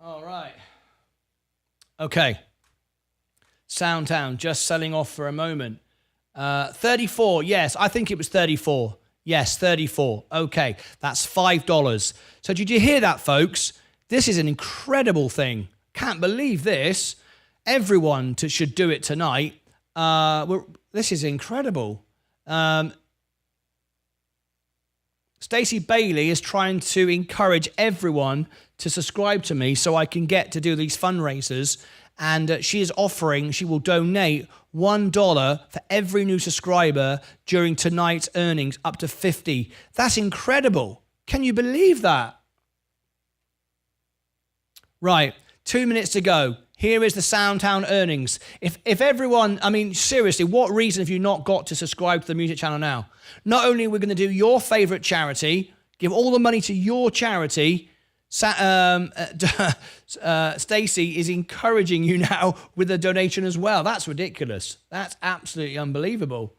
All right. Okay. Soundtown just selling off for a moment. 34. Yes, I think it was 34. Yes, 34. Okay, that's $5. So did you hear that, folks? This is an incredible thing. Can't believe this. Everyone should do it tonight. This is incredible. Stacey Bailey is trying to encourage everyone to subscribe to me so I can get to do these fundraisers. And she is offering, she will donate $1 for every new subscriber during tonight's earnings, up to 50. That's incredible. Can you believe that? Right, 2 minutes to go. Here is the Soundtown earnings. If everyone, I mean, seriously, what reason have you not got to subscribe to the music channel now? Not only are we going to do your favorite charity, give all the money to your charity, Stacey is encouraging you now with a donation as well. That's ridiculous. That's absolutely unbelievable.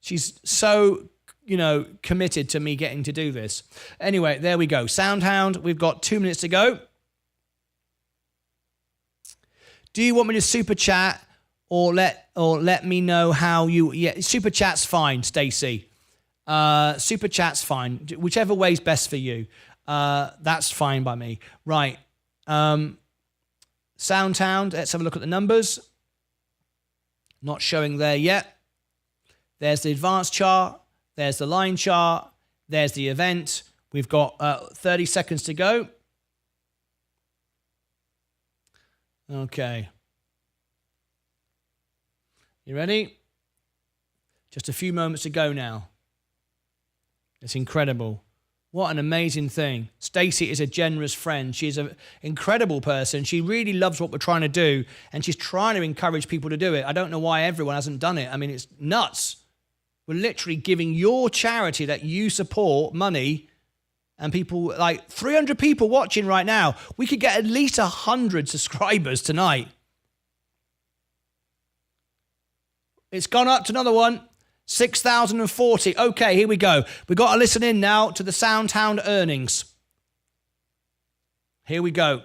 She's so, committed to me getting to do this. Anyway, there we go. Soundhound, we've got 2 minutes to go. Do you want me to super chat or let me know how you? Yeah, super chat's fine, Stacey. Super chat's fine. Whichever way's best for you. That's fine by me. Right. Soundtown. Let's have a look at the numbers. Not showing there yet. There's the advanced chart. There's the line chart. There's the event. We've got 30 seconds to go. Okay. You ready? Just a few moments to go now. It's incredible. What an amazing thing. Stacey is a generous friend. She's an incredible person. She really loves what we're trying to do, and she's trying to encourage people to do it. I don't know why everyone hasn't done it. I mean, it's nuts. We're literally giving your charity that you support money, and people, like 300 people watching right now. We could get at least 100 subscribers tonight. It's gone up to another one. 6,040. Okay, here we go. We've got to listen in now to the Soundhound earnings. Here we go.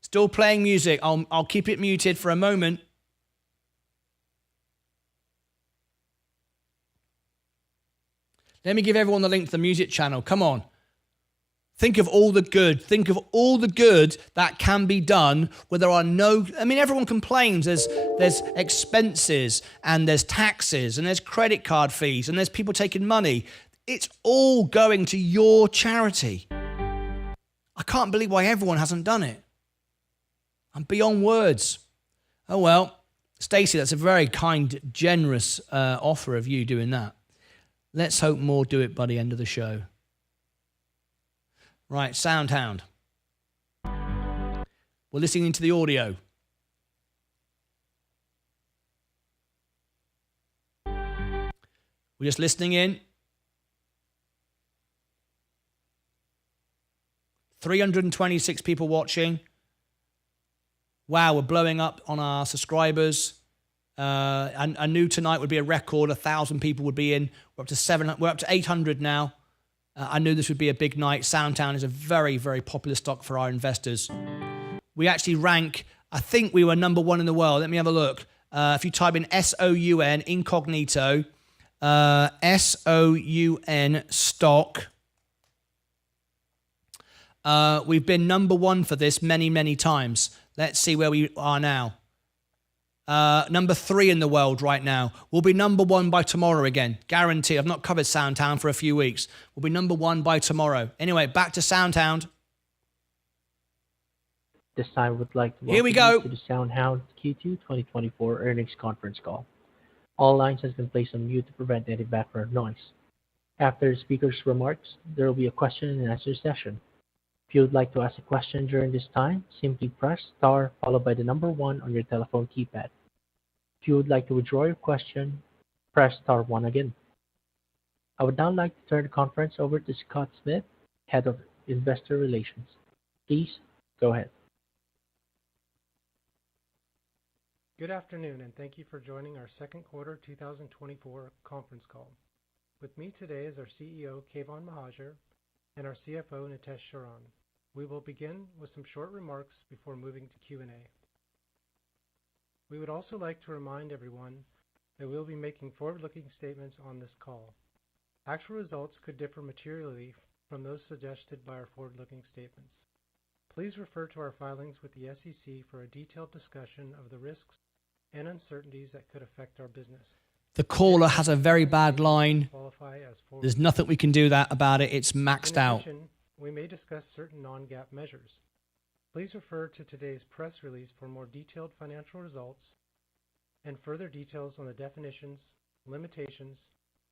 Still playing music. I'll keep it muted for a moment. Let me give everyone the link to the music channel. Come on. Think of all the good. Think of all the good that can be done where there are no... I mean, everyone complains. There's expenses and there's taxes and there's credit card fees and there's people taking money. It's all going to your charity. I can't believe why everyone hasn't done it. I'm beyond words. Oh, well, Stacey, that's a very kind, generous offer of you doing that. Let's hope more do it by the end of the show. Right, Soundhound. We're listening to the audio. We're just listening in. 326 people watching. Wow, we're blowing up on our subscribers. I knew tonight would be a record. 1,000 people would be in. We're up to 800 now. I knew this would be a big night. Soundtown is a very, very popular stock for our investors. We actually rank, I think we were number one in the world. Let me have a look. If you type in SOUN, incognito, SOUN stock, we've been number one for this many, many times. Let's see where we are now. Number 3 in the world right now. We'll be number 1 by tomorrow again. Guarantee. I've not covered Soundtown for a few weeks. We'll be number 1 by tomorrow. Anyway, back to Soundhound. This time, I would like to welcome you to the Soundhound Q2 2024 earnings conference call. All lines have been placed on mute to prevent any background noise. After the speaker's remarks, there will be a question and answer session. If you would like to ask a question during this time, simply press star followed by the number 1 on your telephone keypad. If you would like to withdraw your question, press star 1 again. I would now like to turn the conference over to Scott Smith, Head of Investor Relations. Please go ahead. Good afternoon, and thank you for joining our second quarter 2024 conference call. With me today is our CEO, Keyvan Mohajer, and our CFO, Nitesh Sharan. We will begin with some short remarks before moving to Q&A. We would also like to remind everyone that we will be making forward-looking statements on this call. Actual results could differ materially from those suggested by our forward-looking statements. Please refer to our filings with the SEC for a detailed discussion of the risks and uncertainties that could affect our business. The caller has a very bad line. There's nothing we can do about it. It's maxed out. In addition, we may discuss certain non-GAAP measures. Please refer to today's press release for more detailed financial results and further details on the definitions, limitations,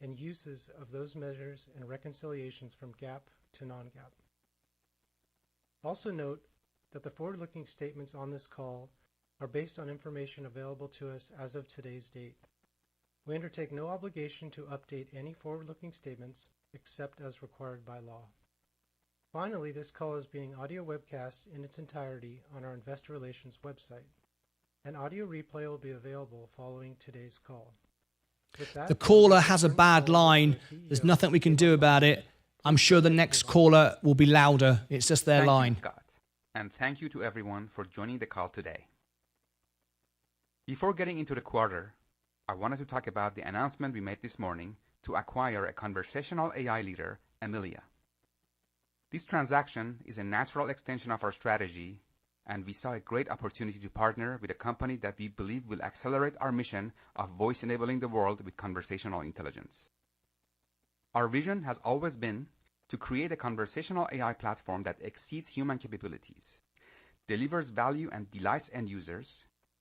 and uses of those measures and reconciliations from GAAP to non-GAAP. Also note that the forward-looking statements on this call are based on information available to us as of today's date. We undertake no obligation to update any forward-looking statements except as required by law. Finally, this call is being audio webcast in its entirety on our investor relations website. An audio replay will be available following today's call. With that, the caller has a bad line. There's nothing we can do about it. I'm sure the next caller will be louder. It's just their line. Thank you, Scott. And thank you to everyone for joining the call today. Before getting into the quarter, I wanted to talk about the announcement we made this morning to acquire a conversational AI leader, Amelia. This transaction is a natural extension of our strategy, and we saw a great opportunity to partner with a company that we believe will accelerate our mission of voice enabling the world with conversational intelligence. Our vision has always been to create a conversational AI platform that exceeds human capabilities, delivers value and delights end users,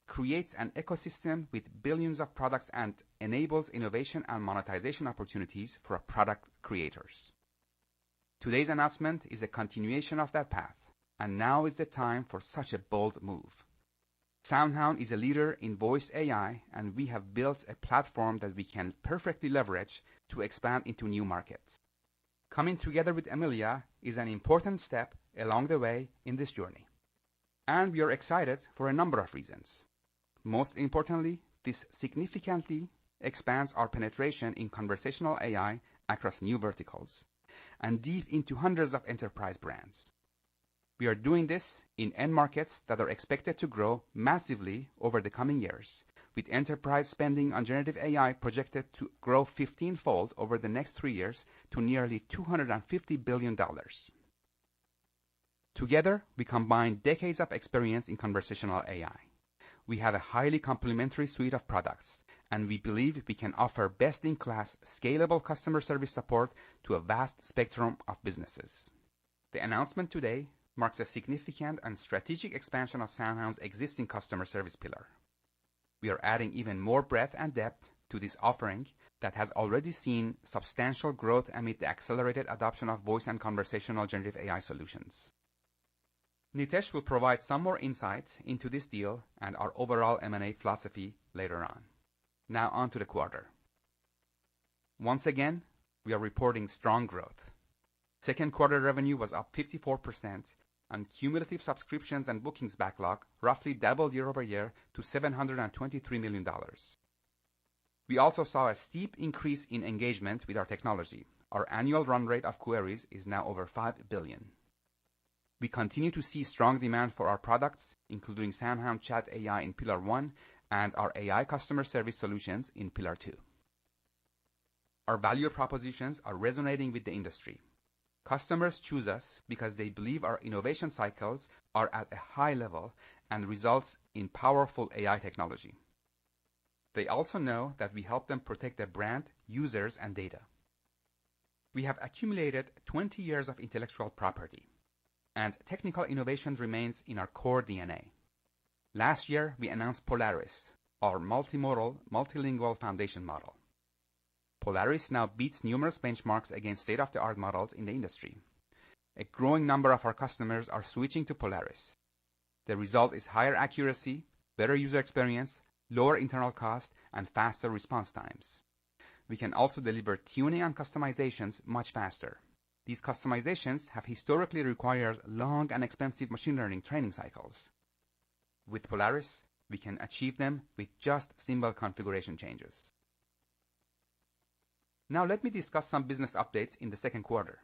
creates an ecosystem with billions of products, and enables innovation and monetization opportunities for product creators. Today's announcement is a continuation of that path, and now is the time for such a bold move. SoundHound is a leader in voice AI, and we have built a platform that we can perfectly leverage to expand into new markets. Coming together with Amelia is an important step along the way in this journey, and we are excited for a number of reasons. Most importantly, this significantly expands our penetration in conversational AI across new verticals and deep into hundreds of enterprise brands. We are doing this in end markets that are expected to grow massively over the coming years, with enterprise spending on generative AI projected to grow 15-fold over the next 3 years to nearly $250 billion. Together, we combine decades of experience in conversational AI. We have a highly complementary suite of products, and we believe we can offer best-in-class, scalable customer service support to a vast spectrum of businesses. The announcement today marks a significant and strategic expansion of SoundHound's existing customer service pillar. We are adding even more breadth and depth to this offering that has already seen substantial growth amid the accelerated adoption of voice and conversational generative AI solutions. Nitesh will provide some more insights into this deal and our overall M&A philosophy later on. Now on to the quarter. Once again, we are reporting strong growth. Second quarter revenue was up 54%, and cumulative subscriptions and bookings backlog roughly doubled year over year to $723 million. We also saw a steep increase in engagement with our technology. Our annual run rate of queries is now over 5 billion. We continue to see strong demand for our products, including SoundHound Chat AI in Pillar 1 and our AI customer service solutions in Pillar 2. Our value propositions are resonating with the industry. Customers choose us because they believe our innovation cycles are at a high level and results in powerful AI technology. They also know that we help them protect their brand, users, and data. We have accumulated 20 years of intellectual property, and technical innovation remains in our core DNA. Last year, we announced Polaris, our multimodal, multilingual foundation model. Polaris now beats numerous benchmarks against state-of-the-art models in the industry. A growing number of our customers are switching to Polaris. The result is higher accuracy, better user experience, lower internal cost, and faster response times. We can also deliver tuning and customizations much faster. These customizations have historically required long and expensive machine learning training cycles. With Polaris, we can achieve them with just simple configuration changes. Now let me discuss some business updates in the second quarter.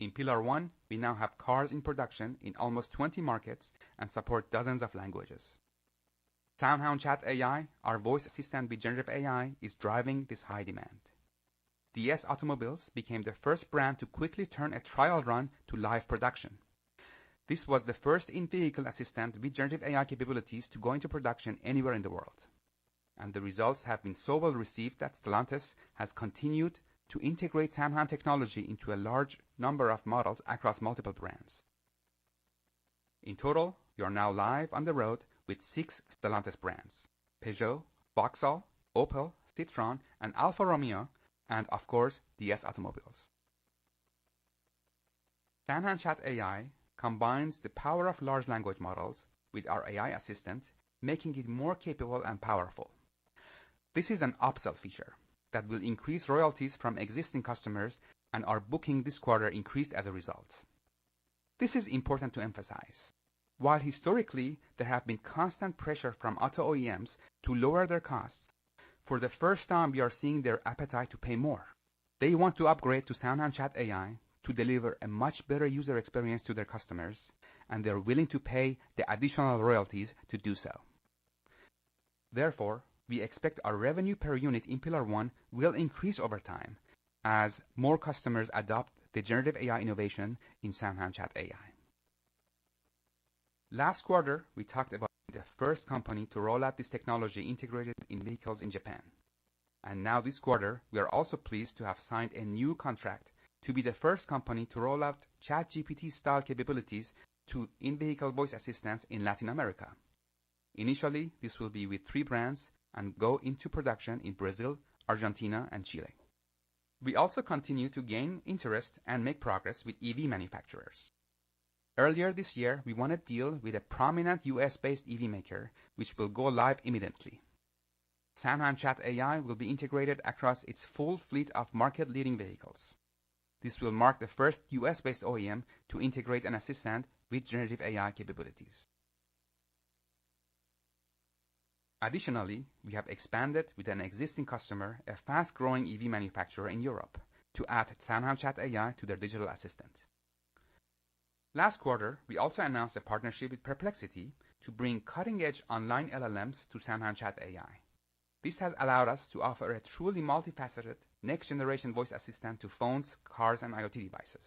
In Pillar 1, we now have cars in production in almost 20 markets and support dozens of languages. SoundHound Chat AI, our voice assistant with generative AI, is driving this high demand. DS Automobiles became the first brand to quickly turn a trial run to live production. This was the first in-vehicle assistant with generative AI capabilities to go into production anywhere in the world. And the results have been so well received that Stellantis has continued to integrate SoundHound technology into a large number of models across multiple brands. In total, we are now live on the road with 6 Stellantis brands: Peugeot, Vauxhall, Opel, Citroën, and Alfa Romeo, and of course, DS Automobiles. SoundHound Chat AI combines the power of large language models with our AI assistant, making it more capable and powerful. This is an upsell feature that will increase royalties from existing customers, and our booking this quarter increased as a result. This is important to emphasize. While historically there have been constant pressure from auto OEMs to lower their costs, for the first time we are seeing their appetite to pay more. They want to upgrade to SoundHound Chat AI to deliver a much better user experience to their customers, and they're willing to pay the additional royalties to do so. Therefore, we expect our revenue per unit in Pillar 1 will increase over time as more customers adopt the generative AI innovation in SoundHound Chat AI. Last quarter, we talked about the first company to roll out this technology integrated in vehicles in Japan. And now this quarter, we are also pleased to have signed a new contract to be the first company to roll out ChatGPT-style capabilities to in-vehicle voice assistants in Latin America. Initially, this will be with 3 brands and go into production in Brazil, Argentina, and Chile. We also continue to gain interest and make progress with EV manufacturers. Earlier this year, we won a deal with a prominent US-based EV maker, which will go live immediately. SoundHound Chat AI will be integrated across its full fleet of market-leading vehicles. This will mark the first US-based OEM to integrate an assistant with generative AI capabilities. Additionally, we have expanded with an existing customer, a fast-growing EV manufacturer in Europe, to add SoundHound Chat AI to their digital assistant. Last quarter, we also announced a partnership with Perplexity to bring cutting-edge online LLMs to SoundHound Chat AI. This has allowed us to offer a truly multifaceted, next-generation voice assistant to phones, cars, and IoT devices.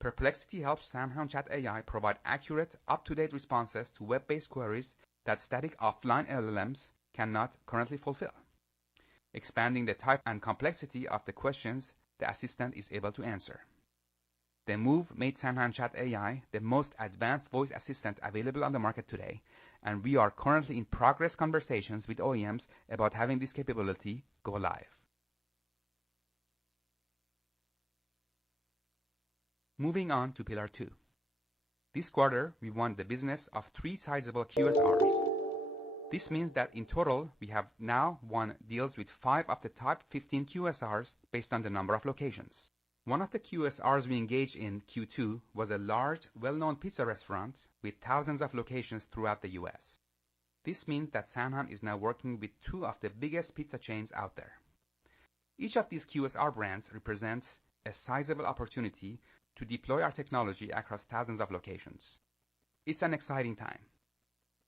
Perplexity helps SoundHound Chat AI provide accurate, up-to-date responses to web-based queries that static offline LLMs cannot currently fulfill, expanding the type and complexity of the questions the assistant is able to answer. The move made SoundHound Chat AI the most advanced voice assistant available on the market today, and we are currently in progress conversations with OEMs about having this capability go live. Moving on to Pillar 2. This quarter, we won the business of 3 sizable QSRs. This means that in total, we have now won deals with 5 of the top 15 QSRs based on the number of locations. One of the QSRs we engaged in Q2 was a large, well-known pizza restaurant with thousands of locations throughout the US. This means that SoundHound is now working with 2 of the biggest pizza chains out there. Each of these QSR brands represents a sizable opportunity to deploy our technology across thousands of locations. It's an exciting time.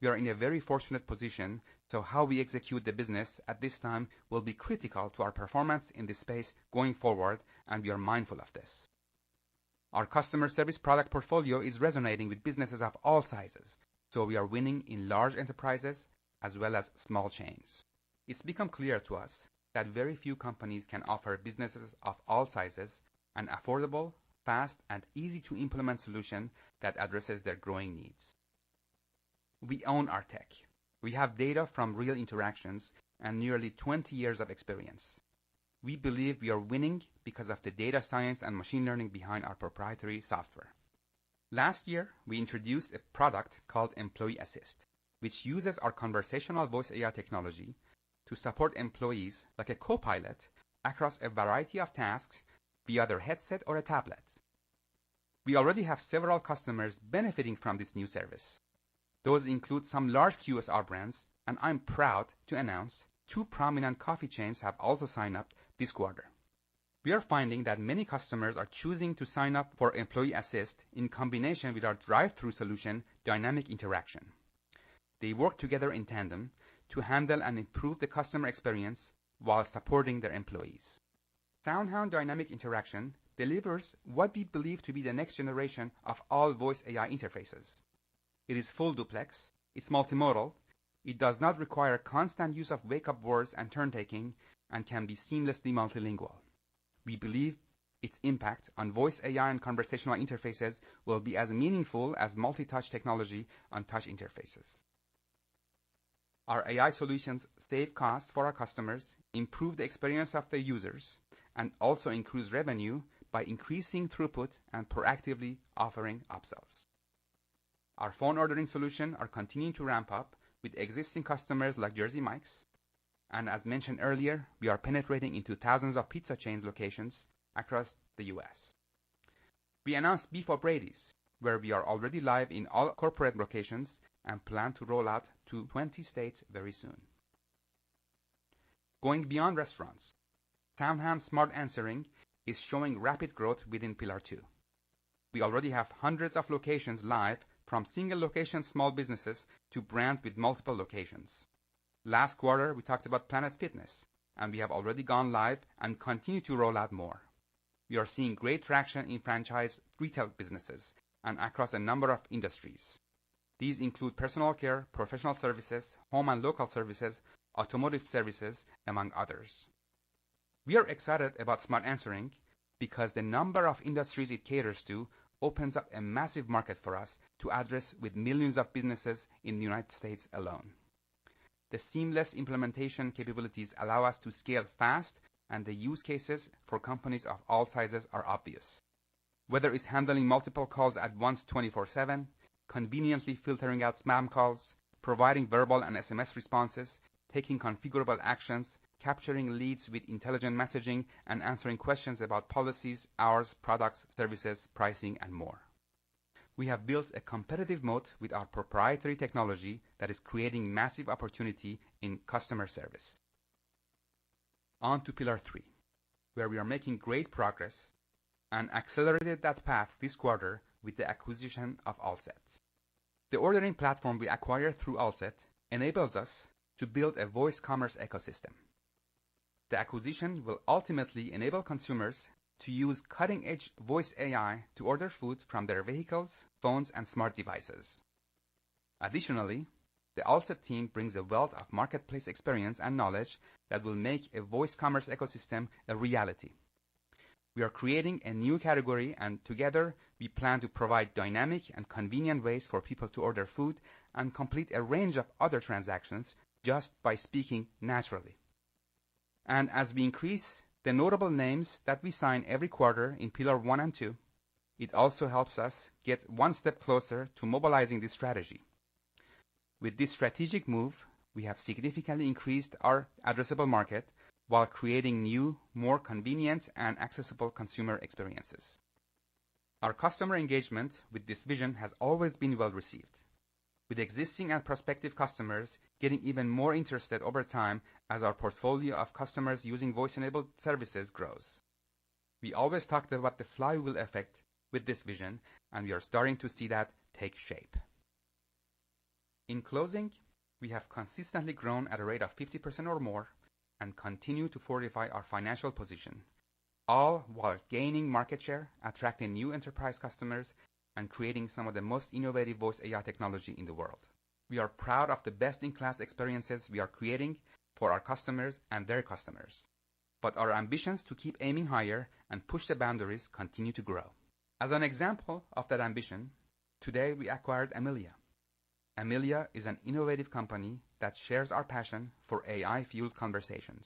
We are in a very fortunate position, so how we execute the business at this time will be critical to our performance in this space going forward, and we are mindful of this. Our customer service product portfolio is resonating with businesses of all sizes, so we are winning in large enterprises as well as small chains. It's become clear to us that very few companies can offer businesses of all sizes an affordable, fast, and easy-to-implement solution that addresses their growing needs. We own our tech. We have data from real interactions and nearly 20 years of experience. We believe we are winning because of the data science and machine learning behind our proprietary software. Last year, we introduced a product called Employee Assist, which uses our conversational voice AI technology to support employees like a co-pilot across a variety of tasks via their headset or a tablet. We already have several customers benefiting from this new service. Those include some large QSR brands, and I'm proud to announce 2 prominent coffee chains have also signed up this quarter. We are finding that many customers are choosing to sign up for Employee Assist in combination with our drive-through solution, Dynamic Interaction. They work together in tandem to handle and improve the customer experience while supporting their employees. SoundHound Dynamic Interaction delivers what we believe to be the next generation of all voice AI interfaces. It is full duplex, it's multimodal, it does not require constant use of wake-up words and turn-taking, and can be seamlessly multilingual. We believe its impact on voice AI and conversational interfaces will be as meaningful as multi-touch technology on touch interfaces. Our AI solutions save costs for our customers, improve the experience of the users, and also increase revenue by increasing throughput and proactively offering upsells. Our phone ordering solution are continuing to ramp up with existing customers like Jersey Mike's, and as mentioned earlier, we are penetrating into thousands of pizza chains locations across the U.S. We announced Beef O'Brady's, where we are already live in all corporate locations and plan to roll out to 20 states very soon. Going beyond restaurants, SoundHound Smart Answering is showing rapid growth within Pillar 2. We already have hundreds of locations live, from single location small businesses to brands with multiple locations. Last quarter, we talked about Planet Fitness, and we have already gone live and continue to roll out more. We are seeing great traction in franchise retail businesses and across a number of industries. These include personal care, professional services, home and local services, automotive services, among others. We are excited about Smart Answering because the number of industries it caters to opens up a massive market for us to address with millions of businesses in the United States alone. The seamless implementation capabilities allow us to scale fast, and the use cases for companies of all sizes are obvious. Whether it's handling multiple calls at once 24/7, conveniently filtering out spam calls, providing verbal and SMS responses, taking configurable actions, capturing leads with intelligent messaging, and answering questions about policies, hours, products, services, pricing, and more. We have built a competitive moat with our proprietary technology that is creating massive opportunity in customer service. On to Pillar 3, where we are making great progress and accelerated that path this quarter with the acquisition of Allset. The ordering platform we acquired through Allset enables us to build a voice commerce ecosystem. The acquisition will ultimately enable consumers to use cutting-edge voice AI to order food from their vehicles, phones, and smart devices. Additionally, the Allset team brings a wealth of marketplace experience and knowledge that will make a voice commerce ecosystem a reality. We are creating a new category, and together we plan to provide dynamic and convenient ways for people to order food and complete a range of other transactions just by speaking naturally. And as we increase the notable names that we sign every quarter in Pillar 1 and 2, it also helps us get one step closer to mobilizing this strategy. With this strategic move, we have significantly increased our addressable market while creating new, more convenient and accessible consumer experiences. Our customer engagement with this vision has always been well received, with existing and prospective customers getting even more interested over time as our portfolio of customers using voice-enabled services grows. We always talked about the flywheel effect with this vision, and we are starting to see that take shape. In closing, we have consistently grown at a rate of 50% or more and continue to fortify our financial position, all while gaining market share, attracting new enterprise customers, and creating some of the most innovative voice AI technology in the world. We are proud of the best-in-class experiences we are creating for our customers and their customers, but our ambitions to keep aiming higher and push the boundaries continue to grow. As an example of that ambition, today we acquired Amelia. Amelia is an innovative company that shares our passion for AI-fueled conversations.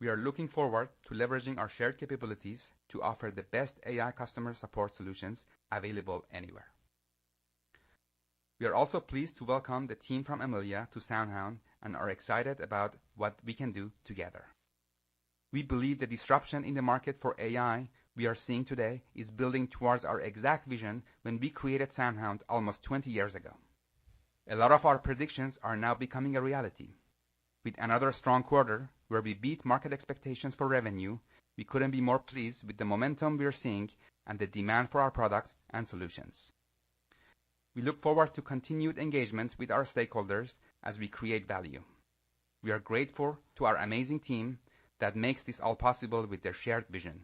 We are looking forward to leveraging our shared capabilities to offer the best AI customer support solutions available anywhere. We are also pleased to welcome the team from Amelia to SoundHound and are excited about what we can do together. We believe the disruption in the market for AI we are seeing today is building towards our exact vision when we created SoundHound almost 20 years ago. A lot of our predictions are now becoming a reality. With another strong quarter where we beat market expectations for revenue, We couldn't be more pleased with the momentum we are seeing and the demand for our products and solutions. We look forward to continued engagement with our stakeholders as we create value. We are grateful to our amazing team that makes this all possible with their shared vision.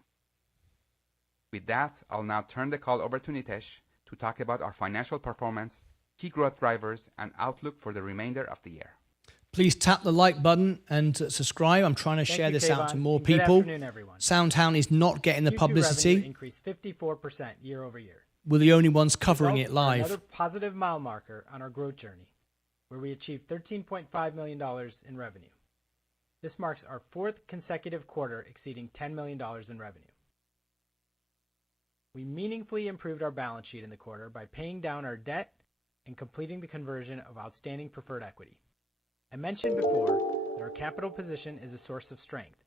With that, I'll now turn the call over to Nitesh to talk about our financial performance, key growth drivers, and outlook for the remainder of the year. Please tap the like button and subscribe. I'm trying to share this out to more people. Good afternoon, everyone. Soundhound is not getting the Q2 publicity. revenue increased 54% year over year. We're the only ones covering it Results are live. Another positive mile marker on our growth journey, where we achieved $13.5 million in revenue. This marks our fourth consecutive quarter exceeding $10 million in revenue. We meaningfully improved our balance sheet in the quarter by paying down our debt and completing the conversion of outstanding preferred equity. I mentioned before that our capital position is a source of strength,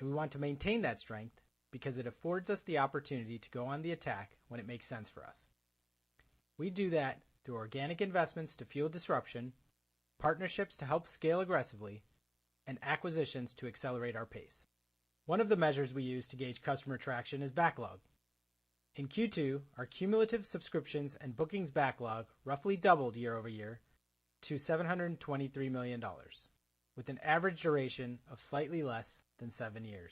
and we want to maintain that strength because it affords us the opportunity to go on the attack when it makes sense for us. We do that through organic investments to fuel disruption, partnerships to help scale aggressively, and acquisitions to accelerate our pace. One of the measures we use to gauge customer traction is backlog. In Q2, our cumulative subscriptions and bookings backlog roughly doubled year over year to $723 million, with an average duration of slightly less than 7 years.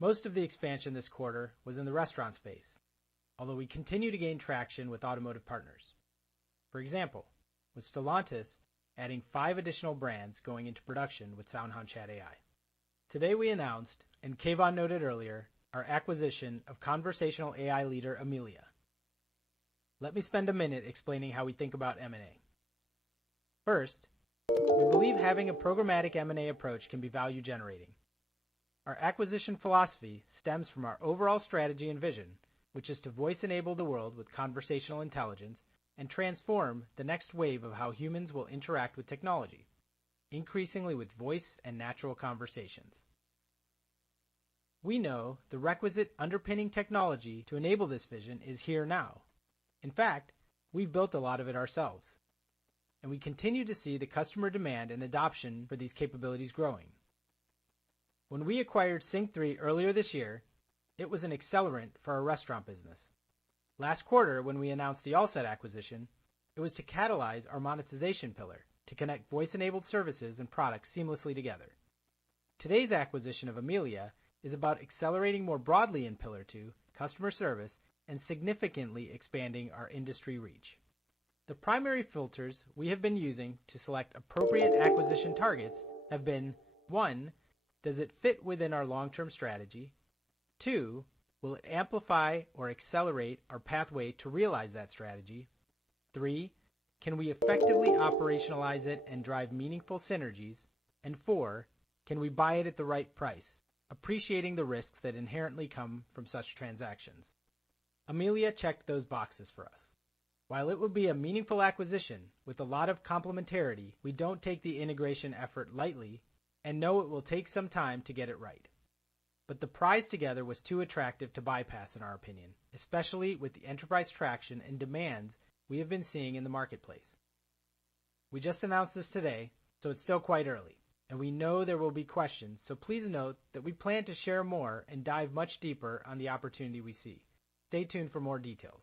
Most of the expansion this quarter was in the restaurant space, although we continue to gain traction with automotive partners. For example, with Stellantis adding 5 additional brands going into production with SoundHound Chat AI. Today we announced, and Kayvon noted earlier, our acquisition of conversational AI leader Amelia. Let me spend a minute explaining how we think about M&A. First, we believe having a programmatic M&A approach can be value generating. Our acquisition philosophy stems from our overall strategy and vision, which is to voice enable the world with conversational intelligence and transform the next wave of how humans will interact with technology, increasingly with voice and natural conversations. We know the requisite underpinning technology to enable this vision is here now. In fact, we've built a lot of it ourselves, and we continue to see the customer demand and adoption for these capabilities growing. When we acquired Sync3 earlier this year, it was an accelerant for our restaurant business. Last quarter, when we announced the Allset acquisition, it was to catalyze our monetization pillar to connect voice-enabled services and products seamlessly together. Today's acquisition of Amelia is about accelerating more broadly in Pillar 2, customer service, and significantly expanding our industry reach. The primary filters we have been using to select appropriate acquisition targets have been: 1, does it fit within our long-term strategy? 2, will it amplify or accelerate our pathway to realize that strategy? 3, can we effectively operationalize it and drive meaningful synergies? And 4, can we buy it at the right price, appreciating the risks that inherently come from such transactions? Amelia checked those boxes for us. While it would be a meaningful acquisition with a lot of complementarity, we don't take the integration effort lightly and know it will take some time to get it right. But the prize together was too attractive to bypass in our opinion, especially with the enterprise traction and demands we have been seeing in the marketplace. We just announced this today, so it's still quite early, and we know there will be questions, so please note that we plan to share more and dive much deeper on the opportunity we see. Stay tuned for more details.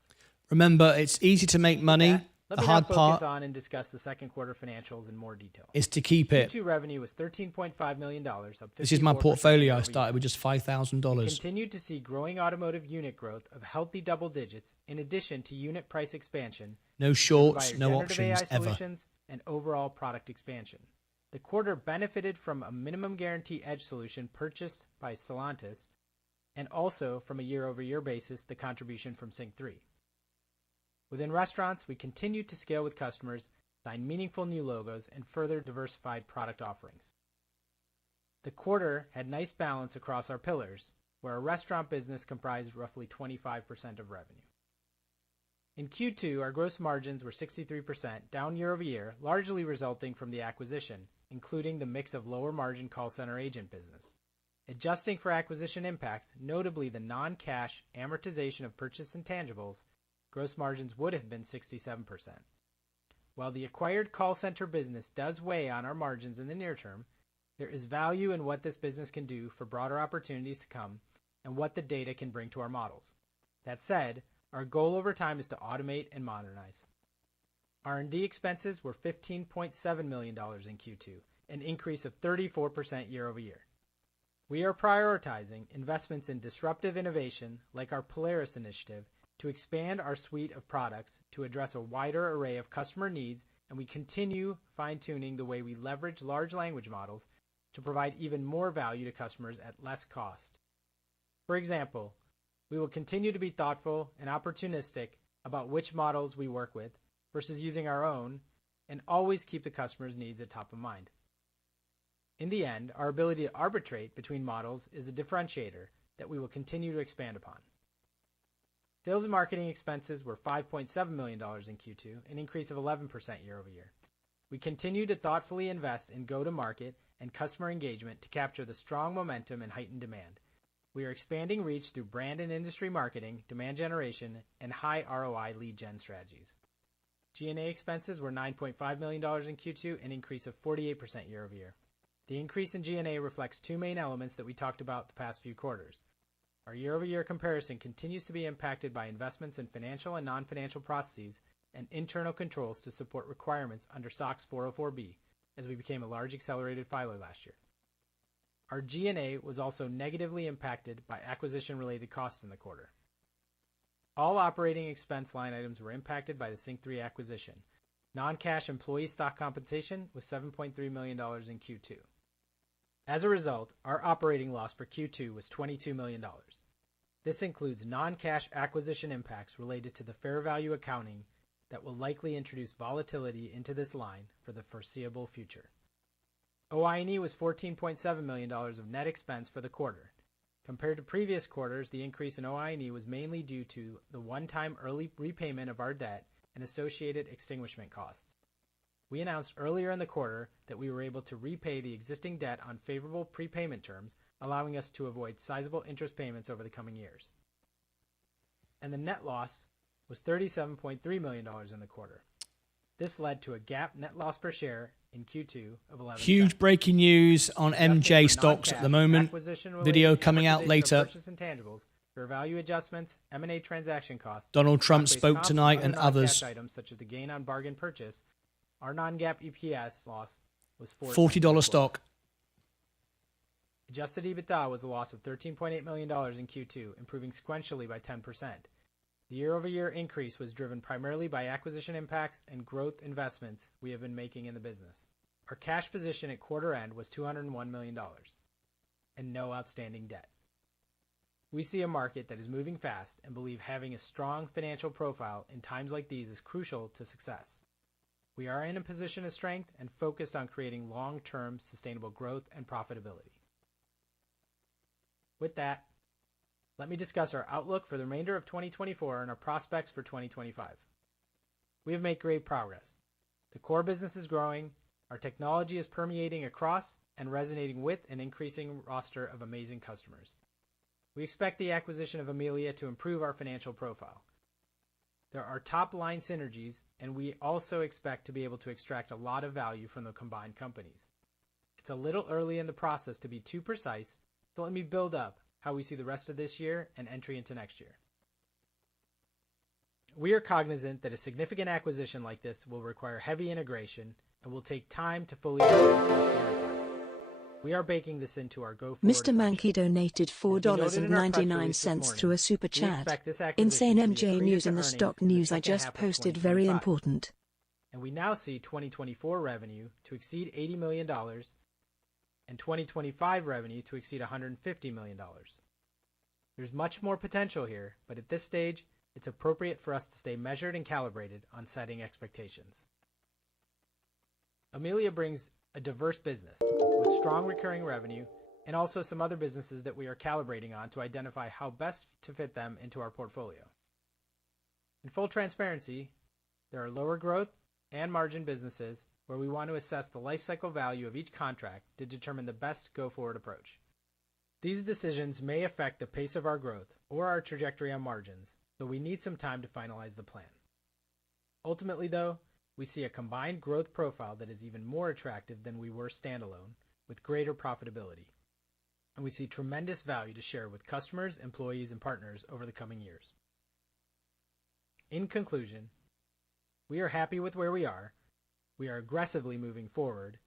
Remember, it's easy to make money. Let The me hard now focus part on and discuss the second quarter financials in more detail. is to keep it. Q2 revenue was $13.5 million, up 54% This is my portfolio. I year-over-year. started with just We $5,000. continued to see growing automotive unit growth of healthy double digits in addition to unit price expansion, No driven shorts, by our no generative options AI ever. solutions and overall product expansion. The quarter benefited from a minimum guarantee edge solution purchased by Stellantis and also from a year-over-year basis the contribution from Sync3. Within restaurants, we continued to scale with customers, sign meaningful new logos, and further diversified product offerings. The quarter had nice balance across our pillars, where our restaurant business comprised roughly 25% of revenue. In Q2, our gross margins were 63%, down year over year, largely resulting from the acquisition, including the mix of lower margin call center agent business. Adjusting for acquisition impact, notably the non-cash amortization of purchased intangibles, gross margins would have been 67%. While the acquired call center business does weigh on our margins in the near term, There is value in what this business can do for broader opportunities to come and what the data can bring to our models. That said, our goal over time is to automate and modernize. R&D expenses were $15.7 million in Q2, an increase of 34% year over year. We are prioritizing investments in disruptive innovation like our Polaris initiative to expand our suite of products to address a wider array of customer needs, and we continue fine-tuning the way we leverage large language models to provide even more value to customers at less cost. For example, we will continue to be thoughtful and opportunistic about which models we work with versus using our own, and always keep the customer's needs at top of mind. In the end, our ability to arbitrate between models is a differentiator that we will continue to expand upon. Sales and marketing expenses were $5.7 million in Q2, an increase of 11% year over year. We continue to thoughtfully invest in go-to-market and customer engagement to capture the strong momentum and heightened demand. We are expanding reach through brand and industry marketing, demand generation, and high ROI lead gen strategies. G&A expenses were $9.5 million in Q2, an increase of 48% year over year. The increase in G&A reflects two main elements that we talked about the past few quarters. Our year-over-year comparison continues to be impacted by investments in financial and non-financial processes and internal controls to support requirements under SOX 404(b), as we became a large accelerated filer last year. Our G&A was also negatively impacted by acquisition-related costs in the quarter. All operating expense line items were impacted by the Sync3 acquisition. Non-cash employee stock compensation was $7.3 million in Q2. As a result, our operating loss for Q2 was $22 million. This includes non-cash acquisition impacts related to the fair value accounting that will likely introduce volatility into this line for the foreseeable future. OI&E was $14.7 million of net expense for the quarter. Compared to previous quarters, the increase in OI&E was mainly due to the one-time early repayment of our debt and associated extinguishment costs. We announced earlier in the quarter that we were able to repay the existing debt on favorable prepayment terms, allowing us to avoid sizable interest payments over the coming years. And the net loss was $37.3 million in the quarter. This led to a GAAP net loss per share in Q2 of 11 Huge cents. breaking news on MJ stocks at the moment. Video coming out later. Purchase intangibles, fair value adjustments, M&A transaction costs. Donald Trump stock-based spoke comp, tonight other and non-cash others. items such as the gain on bargain purchase. Our non-GAAP EPS loss was $40 stock. Adjusted EBITDA was a loss of $13.8 million in Q2, improving sequentially by 10%. The year-over-year increase was driven primarily by acquisition impacts and growth investments we have been making in the business. Our cash position at quarter end was $201 million and no outstanding debt. We see a market that is moving fast and believe having a strong financial profile in times like these is crucial to success. We are in a position of strength and focused on creating long-term sustainable growth and profitability. With that, let me discuss our outlook for the remainder of 2024 and our prospects for 2025. We have made great progress. The core business is growing, our technology is permeating across and resonating with an increasing roster of amazing customers. We expect the acquisition of Amelia to improve our financial profile. There are top-line synergies, and we also expect to be able to extract a lot of value from the combined companies. It's a little early in the process to be too precise, so let me build up how we see the rest of this year and entry into next year. We are cognizant that a significant acquisition like this will require heavy integration and will take time to fully We are baking this into our go-forward Mr. approach. Mankey donated As we noted in our press $4.99 release this morning, through a super we chat. expect this acquisition Insane to be MJ accretive news to in the earnings stock in the news I second just half of posted very 2025. important. And we now see 2024 revenue to exceed $80 million and 2025 revenue to exceed $150 million. There's much more potential here, but at this stage, it's appropriate for us to stay measured and calibrated on setting expectations. Amelia brings a diverse business with strong recurring revenue and also some other businesses that we are calibrating on to identify how best to fit them into our portfolio. In full transparency, there are lower growth and margin businesses where we want to assess the lifecycle value of each contract to determine the best go-forward approach. These decisions may affect the pace of our growth or our trajectory on margins, so we need some time to finalize the plan. Ultimately, though, we see a combined growth profile that is even more attractive than we were standalone, with greater profitability. And we see tremendous value to share with customers, employees, and partners over the coming years. In conclusion, we are happy with where we are aggressively moving forward,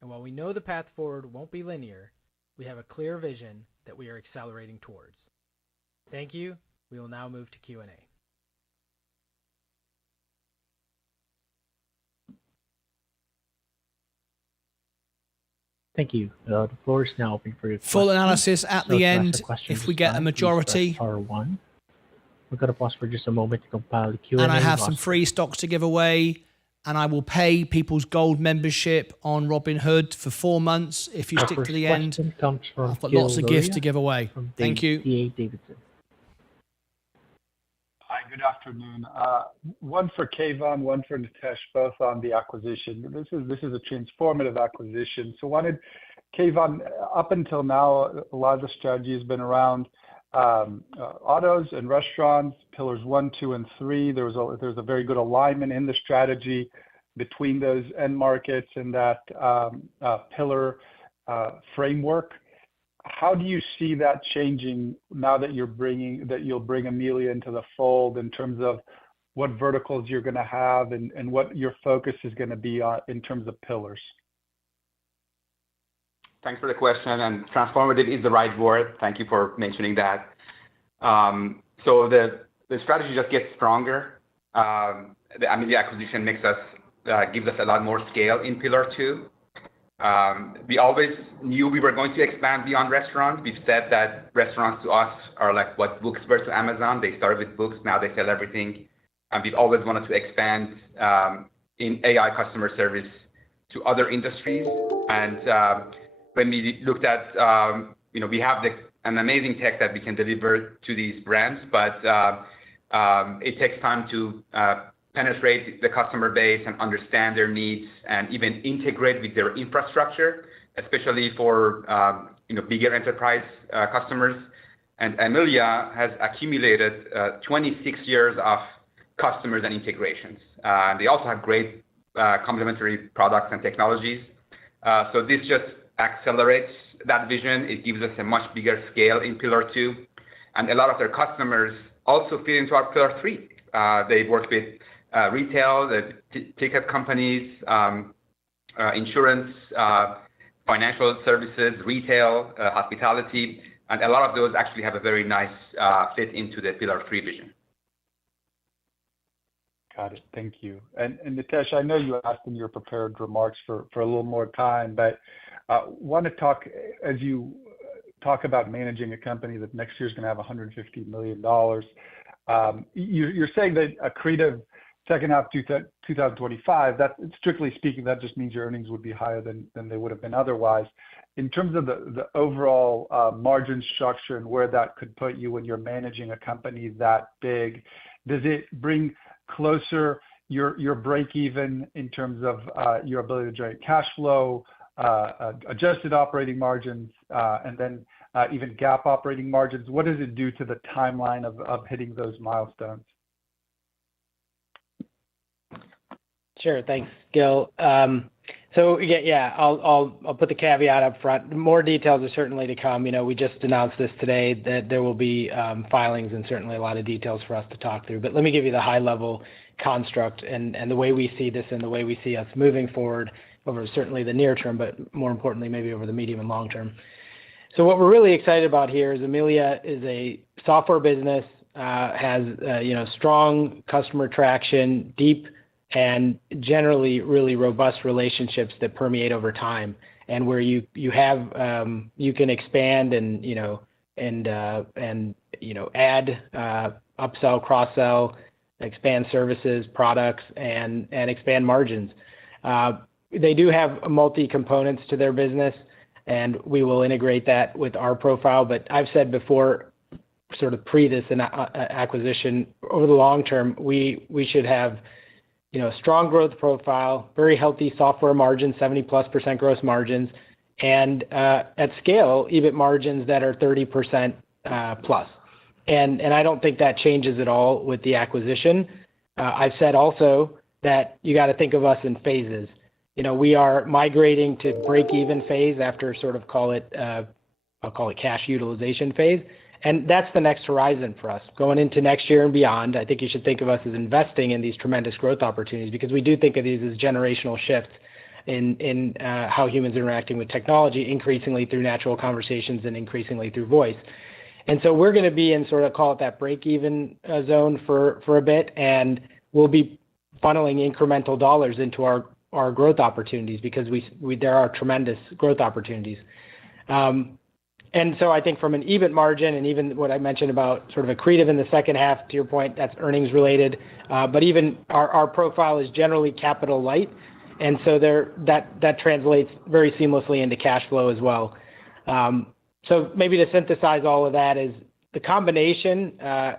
and while we know the path forward won't be linear, we have a clear vision that we are accelerating towards. Thank you. We will now move to Q&A. Thank you. The floor is now open for your Full questions. analysis at So the to ask end. a question If we this get a time, please majority, press star one. We're going to pause for just a moment to compile the Q&A. and I have some roster. free stocks to give away, and I will pay people's gold membership on Robinhood for 4 months if you Our stick to first the end. question comes from I've got Gil lots of gifts Luria to give away. from Thank you. D.A. Davidson. Hi, good afternoon. One for Kayvon, one for Nitesh, both on the acquisition. This is a transformative acquisition. So Kayvon, up until now, a lot of the strategy has been around autos and restaurants, pillars 1, 2, and 3. There's a very good alignment in the strategy between those end markets and that pillar framework. How do you see that changing now that you'll bring Amelia into the fold in terms of what verticals you're going to have and what your focus is going to be on in terms of pillars? Thanks for the question, and transformative is the right word. Thank you for mentioning that. So the strategy just gets stronger. The Amelia acquisition gives us a lot more scale in Pillar 2. We always knew we were going to expand beyond restaurants. We've said that restaurants to us are like what books were to Amazon. They started with books, now they sell everything. And we've always wanted to expand in AI customer service to other industries. And when we looked at, we have an amazing tech that we can deliver to these brands, but it takes time to penetrate the customer base and understand their needs and even integrate with their infrastructure, especially for bigger enterprise customers. And Amelia has accumulated 26 years of customers and integrations. They also have great complementary products and technologies. So this just accelerates that vision. It gives us a much bigger scale in Pillar 2. And a lot of their customers also fit into our Pillar 3. They work with retail, the ticket companies, insurance, financial services, retail, hospitality, and a lot of those actually have a very nice fit into the Pillar 3 vision. Got it. Thank you. And Nitesh, I know you asked in your prepared remarks for a little more time, but want to talk, as you talk about managing a company that next year is going to have $150 million. You're saying that accretive second half 2025, that strictly speaking, that just means your earnings would be higher than they would have been otherwise. In terms of the overall margin structure and where that could put you when you're managing a company that big, does it bring closer your break even in terms of your ability to generate cash flow, adjusted operating margins, and then even GAAP operating margins? What does it do to the timeline of hitting those milestones? Sure. Thanks, Gil. So I'll put the caveat up front. More details are certainly to come. We just announced this today that there will be filings and certainly a lot of details for us to talk through. But let me give you the high level construct and the way we see this and the way we see us moving forward over certainly the near term, but more importantly, maybe over the medium and long term. So what we're really excited about here is Amelia is a software business, has strong customer traction, deep and generally really robust relationships that permeate over time, and where you can expand and add, upsell, cross-sell, expand services, products, and expand margins. They do have multi-components to their business, and we will integrate that with our profile. But I've said before, sort of pre this acquisition, over the long term, we should have strong growth profile, very healthy software margins, 70+% gross margins, and at scale, EBIT margins that are 30% plus. And I don't think that changes at all with the acquisition. I've said also that you got to think of us in phases. we are migrating to break-even phase after sort of I'll call it cash utilization phase. And that's the next horizon for us. Going into next year and beyond, I think you should think of us as investing in these tremendous growth opportunities because we do think of these as generational shifts in how humans are interacting with technology, increasingly through natural conversations and increasingly through voice. And so we're going to be in sort of call it that break-even zone for a bit, and we'll be funneling incremental dollars into our growth opportunities because there are tremendous growth opportunities. And so I think from an EBIT margin and even what I mentioned about sort of accretive in the second half, to your point, that's earnings related. But even our profile is generally capital light. And so that translates very seamlessly into cash flow as well. So maybe to synthesize all of that is the combination,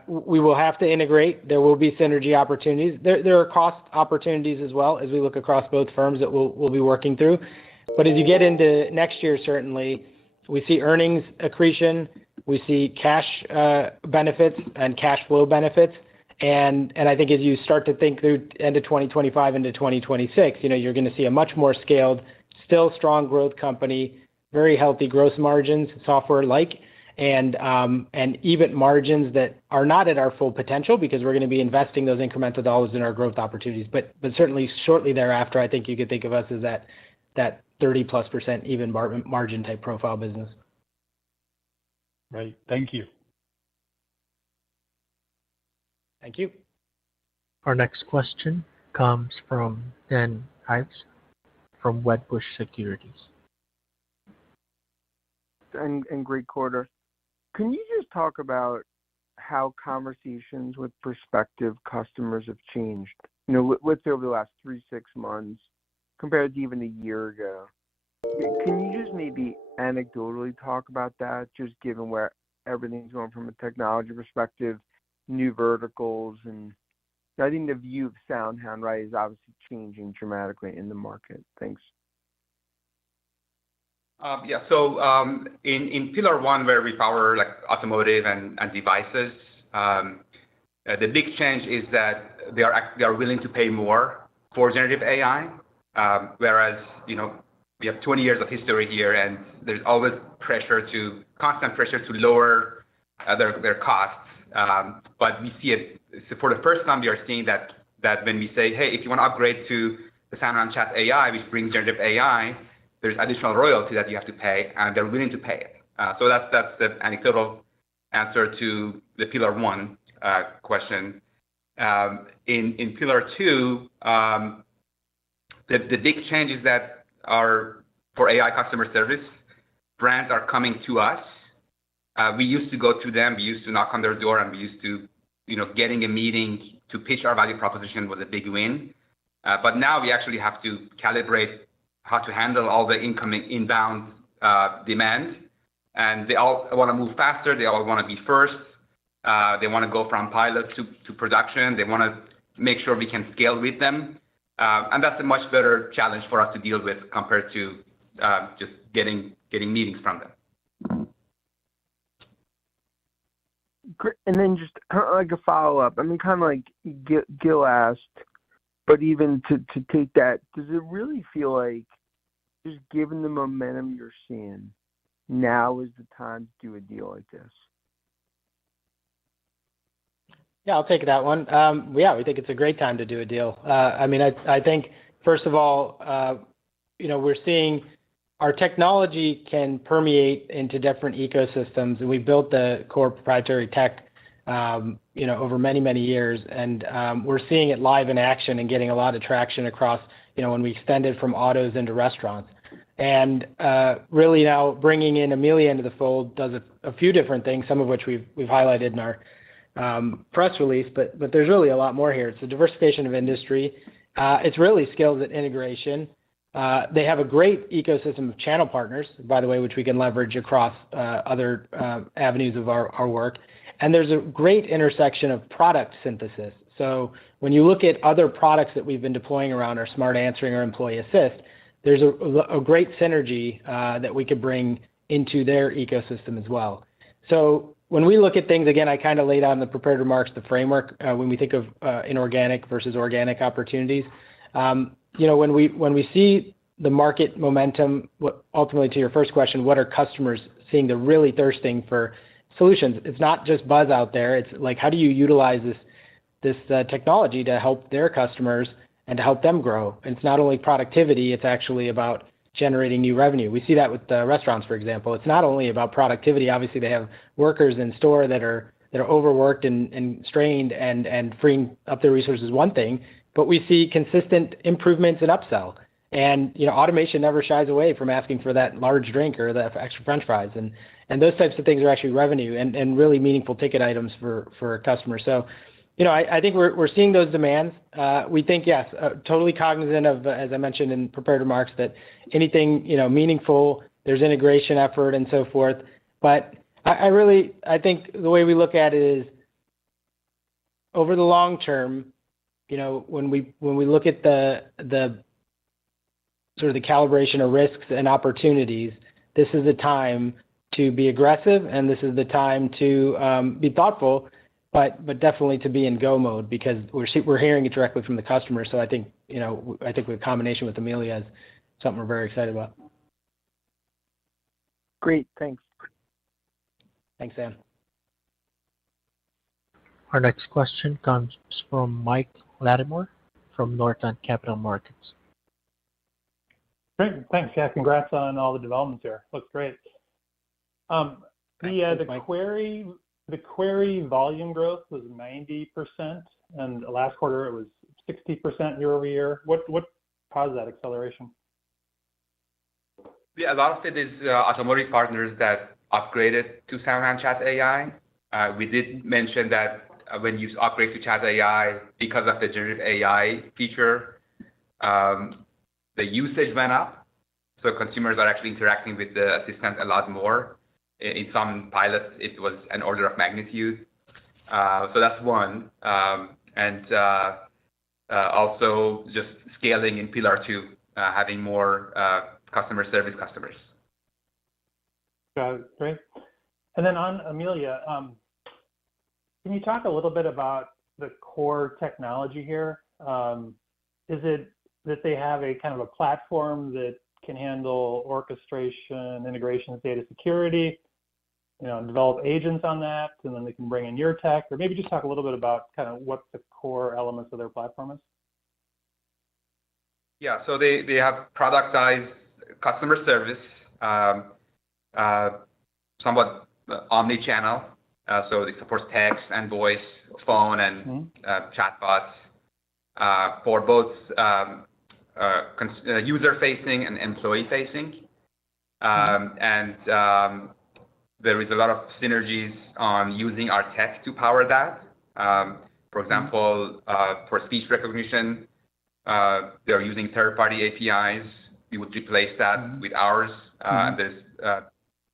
we will have to integrate. There will be synergy opportunities. There are cost opportunities as well as we look across both firms that we'll be working through. But as you get into next year, certainly, we see earnings accretion, we see cash benefits and cash flow benefits. And I think as you start to think through end of 2025 into 2026, you're going to see a much more scaled, still strong growth company, very healthy gross margins, software-like, and EBIT margins that are not at our full potential because we're going to be investing those incremental dollars in our growth opportunities. But certainly shortly thereafter, I think you could think of us as that 30+% even margin type profile business. Right. Thank you. Thank you. Our next question comes from Dan Ives from Wedbush Securities. And great quarter. Can you just talk about how conversations with prospective customers have changed? Let's say over the last 3-6 months compared to even a year ago. Can you just maybe anecdotally talk about that, just given where everything's going from a technology perspective, new verticals, and I think the view of SoundHound, right, is obviously changing dramatically in the market. Thanks. So in Pillar 1, where we power like automotive and devices, the big change is that they are willing to pay more for generative AI, whereas we have 20 years of history here, and there's always constant pressure to lower their costs. But we see it for the first time. We are seeing that when we say, hey, if you want to upgrade to the SoundHound Chat AI, which brings generative AI, there's additional royalty that you have to pay, and they're willing to pay it. So that's the anecdotal answer to the Pillar 1 question. In Pillar 2, the big changes that are for AI customer service, brands are coming to us. We used to go to them. We used to knock on their door, and we used to, getting a meeting to pitch our value proposition was a big win. But now we actually have to calibrate how to handle all the inbound demand. And they all want to move faster. They all want to be first. They want to go from pilot to production. They want to make sure we can scale with them. And that's a much better challenge for us to deal with compared to just getting meetings from them. Great. And then just kind of like a follow-up. I mean, kind of like Gil asked, but even to take that, does it really feel like, just given the momentum you're seeing, now is the time to do a deal like this? Yeah, I'll take that one. We think it's a great time to do a deal. I think, first of all, we're seeing our technology can permeate into different ecosystems, and we built the core proprietary tech, over many, many years, and we're seeing it live in action and getting a lot of traction across, when we extended from autos into restaurants. And really now bringing in Amelia into the fold does a few different things, some of which we've highlighted in our press release, but there's really a lot more here. It's a diversification of industry. It's really skills at integration. They have a great ecosystem of channel partners, by the way, which we can leverage across other avenues of our work. And there's a great intersection of product synthesis. So when you look at other products that we've been deploying around our Smart Answering or Employee Assist, there's a great synergy that we could bring into their ecosystem as well. So when we look at things, again, I kind of laid out in the prepared remarks the framework when we think of inorganic versus organic opportunities. when we see the market momentum, ultimately to your first question, what are customers seeing? They're really thirsting for solutions. It's not just buzz out there. It's like, how do you utilize this technology to help their customers and to help them grow? And it's not only productivity, it's actually about generating new revenue. We see that with the restaurants, for example. It's not only about productivity. Obviously, they have workers in store that are overworked and strained, and freeing up their resources is one thing, but we see consistent improvements in upsell. And automation never shies away from asking for that large drink or the extra French fries, and those types of things are actually revenue and really meaningful ticket items for customers. So, I think we're seeing those demands. We think, yes, totally cognizant of, as I mentioned in prepared remarks, that anything meaningful, there's integration effort and so forth. But I think the way we look at it is, over the long term, when we look at the sort of the calibration of risks and opportunities, this is the time to be aggressive, and this is the time to be thoughtful, but definitely to be in go mode, because we're hearing it directly from the customer. So I think with combination with Amelia is something we're very excited about. Great, thanks. Thanks, Sam. Our next question comes from Mike Lattimore from Northland Capital Markets. Great, thanks. Yeah, congrats on all the developments here. Looks great. The query volume growth was 90%, and last quarter it was 60% year over year. What caused that acceleration? Yeah, a lot of it is automotive partners that upgraded to SoundHound Chat AI. We did mention that when you upgrade to Chat AI, because of the generative AI feature, the usage went up. So consumers are actually interacting with the assistant a lot more. In some pilots, it was an order of magnitude. So that's one. And also just scaling in Pillar 2, having more customer service customers. Got it. Great. And then on Amelia, can you talk a little bit about the core technology here? Is it that they have a kind of a platform that can handle orchestration, integrations, data security, develop agents on that, and then they can bring in your tech? Or maybe just talk a little bit about kind of what the core elements of their platform is. Yeah, so they have productized customer service, somewhat omni-channel. So it supports text and voice, phone, and chatbots for both user-facing and employee-facing. And there is a lot of synergies on using our tech to power that. For example, for speech recognition, they're using third-party APIs. We would replace that with ours. There's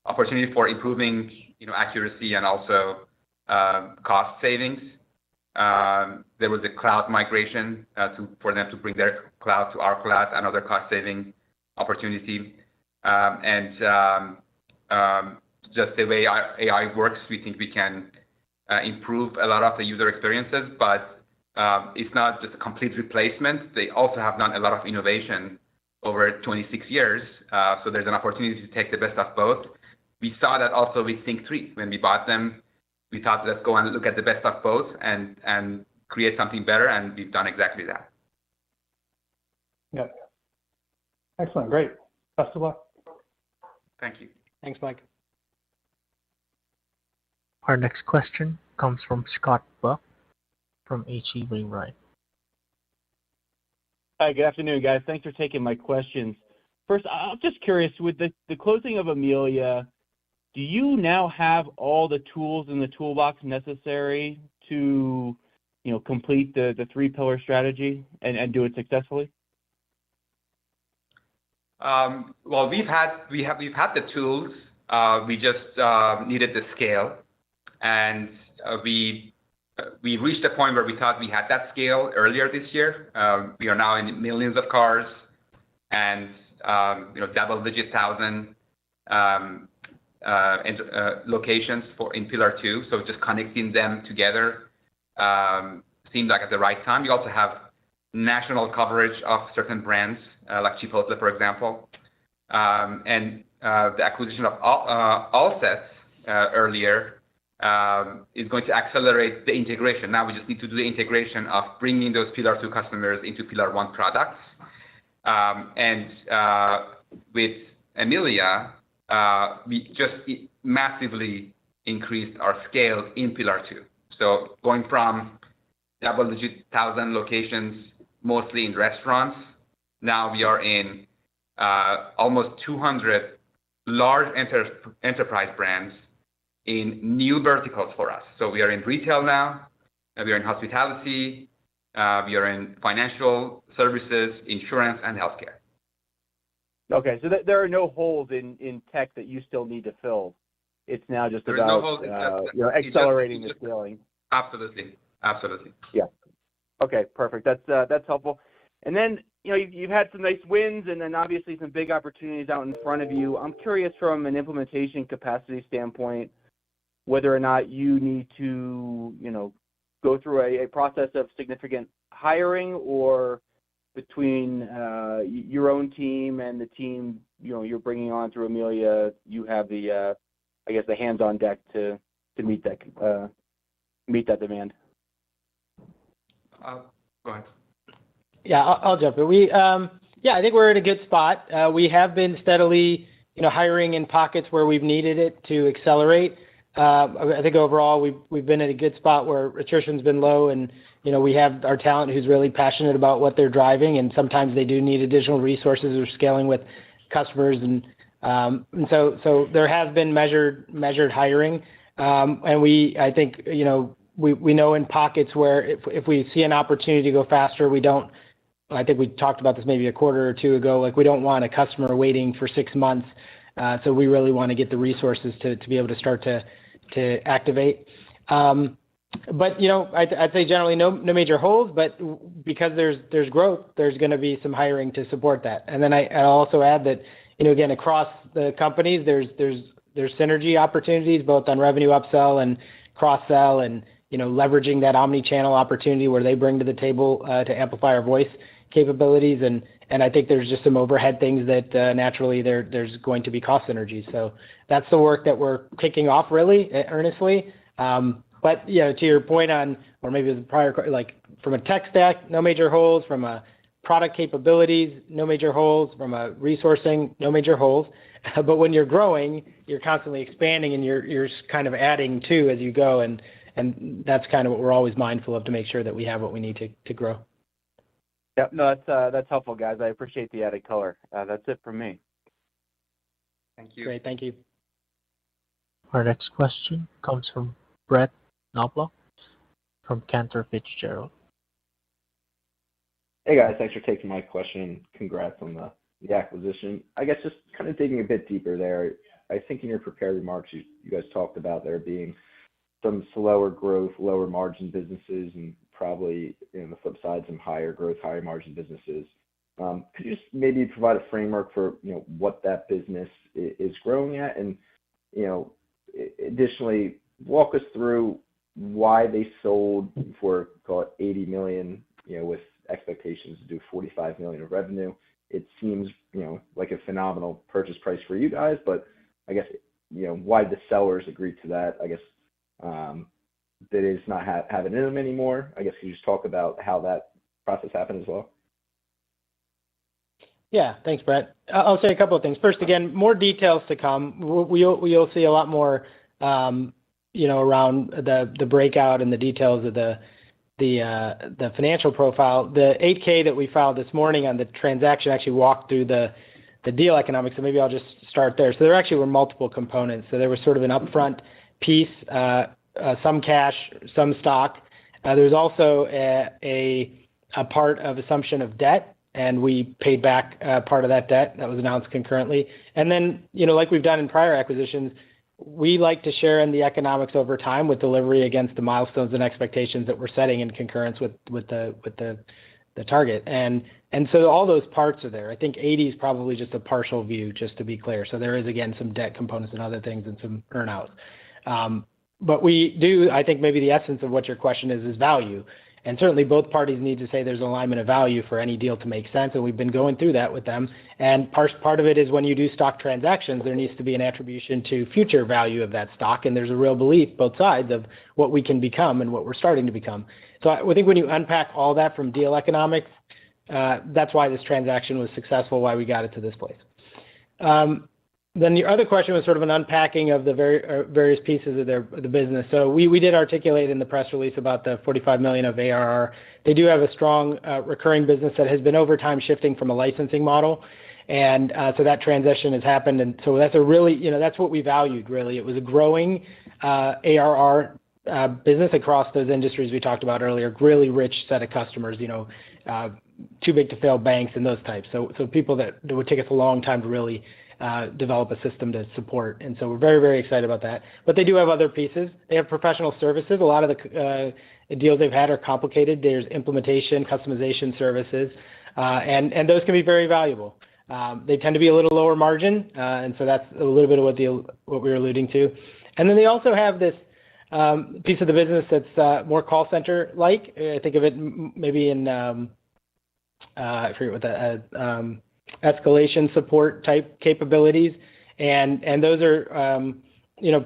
opportunity for improving accuracy and also cost savings. There was a cloud migration for them to bring their cloud to our cloud, another cost-saving opportunity. And just the way our AI works, we think we can improve a lot of the user experiences, but it's not just a complete replacement. They also have done a lot of innovation over 26 years. So there's an opportunity to take the best of both. We saw that also with Sync3. When we bought them, we thought, let's go and look at the best of both and create something better, and we've done exactly that. Yeah. Excellent. Great. Best of luck. Thank you. Thanks, Mike. Our next question comes from Scott Buck from H.C. Wainwright. Hi, good afternoon, guys. Thanks for taking my questions. First, I'm just curious, with the closing of Amelia, do you now have all the tools in the toolbox necessary to, complete the three-pillar strategy and do it successfully? Well, we've had the tools. We just needed the scale, and we reached a point where we thought we had that scale earlier this year. We are now in millions of cars and double-digit thousand locations in Pillar 2. So just connecting them together seemed like at the right time. We also have national coverage of certain brands, like Chipotle, for example. And the acquisition of Allsets earlier is going to accelerate the integration. Now we just need to do the integration of bringing those Pillar 2 customers into Pillar 1 products. And with Amelia, we just massively increased our scale in Pillar 2. So going from double-digit 1,000 locations, mostly in restaurants, now we are in almost 200 large enterprise brands in new verticals for us. So we are in retail now, we are in hospitality, we are in financial services, insurance, and healthcare. Okay, so there are no holes in tech that you still need to fill. It's now just There's about no holes, accelerating the scaling. Absolutely. Yeah. Okay, perfect. That's helpful. And then you've had some nice wins, and then obviously some big opportunities out in front of you. I'm curious from an implementation capacity standpoint, whether or not you need to go through a process of significant hiring, or between your own team and the team you're bringing on through Amelia, you have the the hands on deck to meet that demand. Go ahead. Yeah, I'll jump in. I think we're in a good spot. We have been steadily, hiring in pockets where we've needed it to accelerate. I think overall we've been in a good spot where attrition's been low, and we have our talent who's really passionate about what they're driving, and sometimes they do need additional resources or scaling with customers, and so there has been measured hiring, and I think we know in pockets where if we see an opportunity to go faster, we don't. I think we talked about this maybe a quarter or two ago. Like, we don't want a customer waiting for 6 months, so we really want to get the resources to be able to start to activate. But I'd say generally no major holes, but because there's growth, there's going to be some hiring to support that. And then I'll also add that again, across the companies, there's synergy opportunities both on revenue upsell and cross sell, and leveraging that omni-channel opportunity where they bring to the table to amplify our voice capabilities, and I think there's just some overhead things that naturally there's going to be cost synergies. So that's the work that we're kicking off really earnestly. But to your point on, or maybe the prior, like from a tech stack, no major holes. From a product capabilities, no major holes. From a resourcing, no major holes. But when you're growing, you're constantly expanding, and you're kind of adding to as you go, and that's kind of what we're always mindful of, to make sure that we have what we need to grow. Yep, no, that's helpful, guys. I appreciate the added color. That's it from me. Thank you. Great, thank you. Our next question comes from Brett Knoblauch from Cantor Fitzgerald. Hey guys, thanks for taking my question. Congrats on the acquisition. I guess just kind of digging a bit deeper there. I think in your prepared remarks, you guys talked about there being some slower growth, lower margin businesses, and probably the flip side, some higher growth, higher margin businesses. Could you just maybe provide a framework for what that business is growing at, and additionally walk us through why they sold for, call it, $80 million, with expectations to do $45 million of revenue. It seems like a phenomenal purchase price for you guys, but I guess why did the sellers agree to that? I guess that is not have it in them anymore. I guess can you just talk about how that process happened as well? Yeah, thanks, Brett. I'll say a couple of things. First, again, more details to come. We'll see a lot more, around the breakout and the details of the financial profile. The 8K that we filed this morning on the transaction actually walked through the deal economics, so maybe I'll just start there. So there actually were multiple components. So there was sort of an upfront piece, some cash, some stock. There was also a part of assumption of debt, and we paid back part of that debt that was announced concurrently. And then, like we've done in prior acquisitions, we like to share in the economics over time with delivery against the milestones and expectations that we're setting in concurrence with the target. And so all those parts are there. I think 80 is probably just a partial view, just to be clear. So there is, again, some debt components and other things and some earnouts. But we do, I think maybe the essence of what your question is value. And certainly both parties need to say there's alignment of value for any deal to make sense, and we've been going through that with them. And part of it is when you do stock transactions, there needs to be an attribution to future value of that stock, and there's a real belief, both sides, of what we can become and what we're starting to become. So I think when you unpack all that from deal economics, that's why this transaction was successful, why we got it to this place. Then your other question was sort of an unpacking of the various pieces of the business. So we did articulate in the press release about the $45 million of ARR. They do have a strong recurring business that has been over time shifting from a licensing model. And so that transition has happened. And so that's a really, that's what we valued, really. It was a growing ARR business across those industries we talked about earlier, really rich set of customers, too big to fail banks and those types. So people that would take us a long time to really develop a system to support. And so we're very, very excited about that. But they do have other pieces. They have professional services. A lot of the deals they've had are complicated. There's implementation, customization services, and those can be very valuable. They tend to be a little lower margin, and so that's a little bit of what we were alluding to. And then they also have this piece of the business that's more call center-like. I think of it maybe in, I forget what that escalation support type capabilities, and those are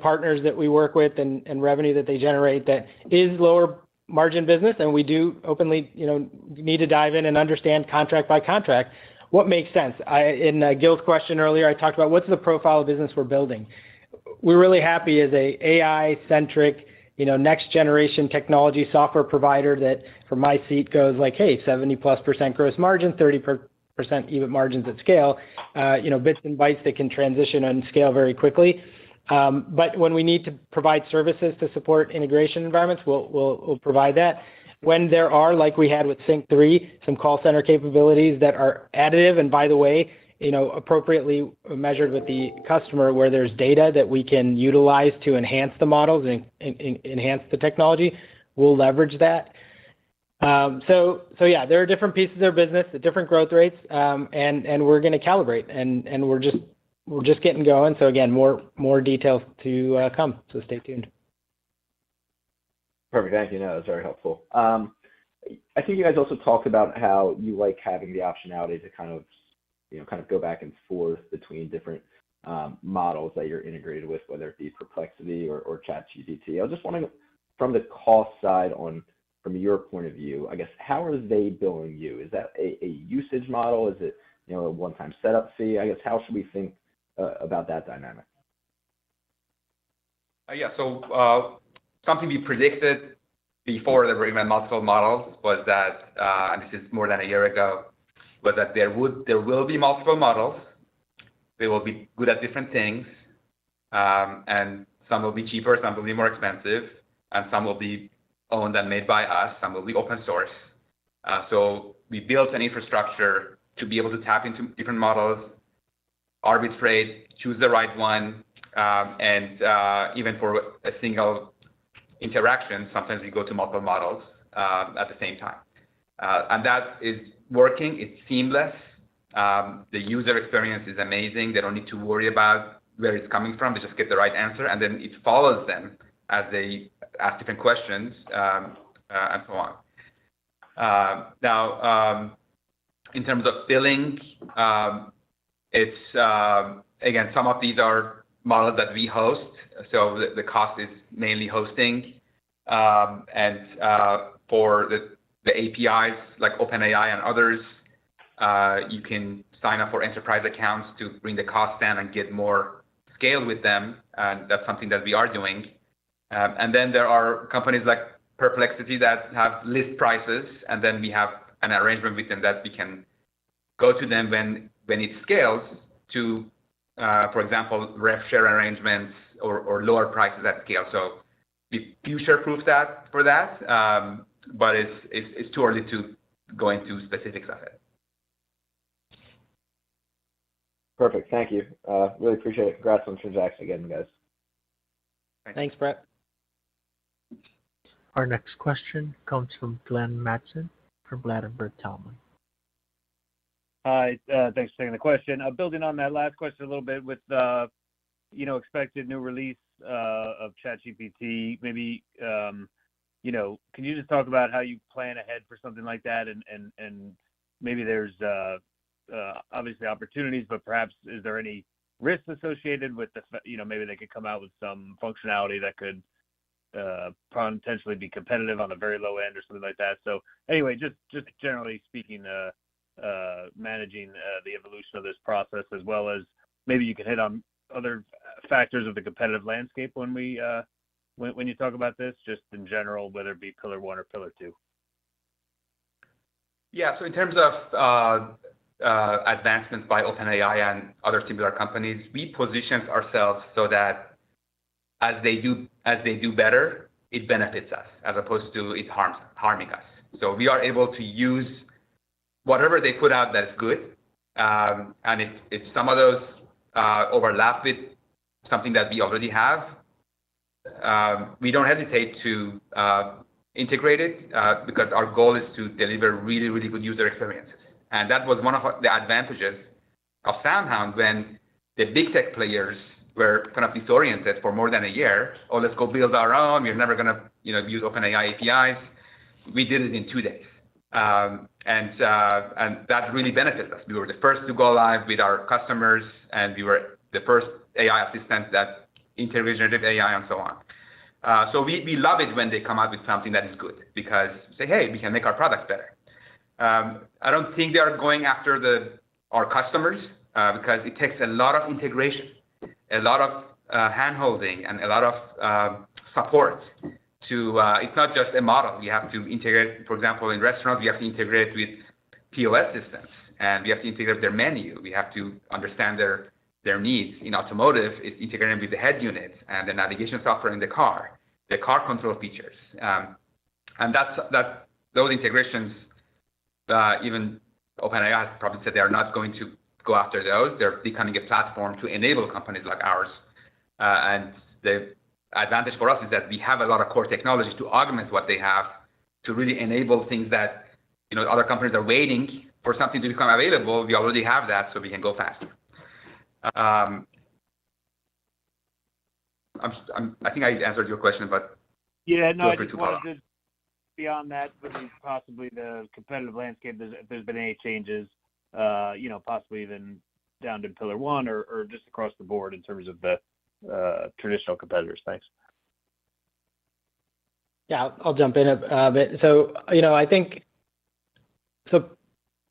partners that we work with and revenue that they generate that is lower margin business, and we do openly need to dive in and understand contract by contract what makes sense. In Gil's question earlier, I talked about what's the profile of business we're building. We're really happy as a AI centric next generation technology software provider that from my seat goes like, hey, 70+% gross margin, 30% EBIT margins at scale, bits and bytes that can transition and scale very quickly. But when we need to provide services to support integration environments, we'll provide that. When there are, like we had with Sync 3, some call center capabilities that are additive, and by the way, appropriately measured with the customer, where there's data that we can utilize to enhance the models and enhance the technology, we'll leverage that. So yeah, there are different pieces of their business at different growth rates, and we're going to calibrate, and we're just getting going. So again, more details to come. So stay tuned. Perfect. Thank you. No, that's very helpful. I think you guys also talked about how you like having the optionality to kind of go back and forth between different models that you're integrated with, whether it be Perplexity or ChatGPT. I was just wondering, from the cost side, from your point of view, I guess, how are they billing you? Is that a usage model? Is it a one-time setup fee? I guess, how should we think about that dynamic? So something we predicted before there were even multiple models was that, and this is more than a year ago, was that there will be multiple models. They will be good at different things, and some will be cheaper, some will be more expensive, and some will be owned and made by us, some will be open source. So we built an infrastructure to be able to tap into different models, arbitrate, choose the right one, and even for a single interaction, sometimes we go to multiple models at the same time. And that is working. It's seamless. The user experience is amazing. They don't need to worry about where it's coming from. They just get the right answer, and then it follows them as they ask different questions, and so on. Now, in terms of billing, it's again, some of these are models that we host, so the cost is mainly hosting, and for the APIs like OpenAI and others, you can sign up for enterprise accounts to bring the cost down and get more scale with them, and that's something that we are doing. And then there are companies like Perplexity that have list prices, and then we have an arrangement with them that we can go to them when it scales to, for example, rev share arrangements or lower prices at scale. So we future-proof that for that, but it's too early to go into specifics of it. Perfect. Thank you. Really appreciate it. Congrats on the transaction again, guys. Thanks, Brett. Our next question comes from Glenn Mattson from Ladenburg Thalmann. Hi, thanks for taking the question. Building on that last question a little bit with, expected new release of ChatGPT, maybe can you just talk about how you plan ahead for something like that, and maybe there's obviously opportunities, but perhaps is there any risks associated with maybe they could come out with some functionality that could potentially be competitive on the very low end or something like that. So anyway, just generally speaking, managing the evolution of this process, as well as maybe you can hit on other factors of the competitive landscape when you talk about this, just in general, whether it be Pillar 1 or Pillar 2. Yeah. So in terms of advancements by OpenAI and other similar companies, we positioned ourselves so that as they do better, it benefits us as opposed to it harming us. So we are able to use whatever they put out that's good, and if some of those overlap with something that we already have, we don't hesitate to integrate it because our goal is to deliver really, really good user experiences. And that was one of the advantages of SoundHound when the big tech players were kind of disoriented for more than a year. Oh, let's go build our own. We're never going to use OpenAI APIs. We did it in 2 days. And that really benefits us. We were the first to go live with our customers, and we were the first AI assistant that integrates generative AI and so on. So we love it when they come out with something that is good because say, hey, we can make our products better. I don't think they are going after our customers because it takes a lot of integration, a lot of hand-holding, and a lot of support. It's not just a model. We have to integrate, for example, in restaurants, we have to integrate with POS systems, and we have to integrate their menu. We have to understand their needs. In automotive, it's integrating with the head unit and the navigation software in the car control features. And those integrations, even OpenAI has probably said they are not going to go after those. They're becoming a platform to enable companies like ours. And the advantage for us is that we have a lot of core technology to augment what they have to really enable things that other companies are waiting for something to become available. We already have that, so we can go faster. I think I answered your question, but yeah, no, I just wanted to beyond that, possibly the competitive landscape. If there's been any changes, possibly even down to Pillar 1 or just across the board in terms of the traditional competitors. Thanks. Yeah, I'll jump in a bit. So, I think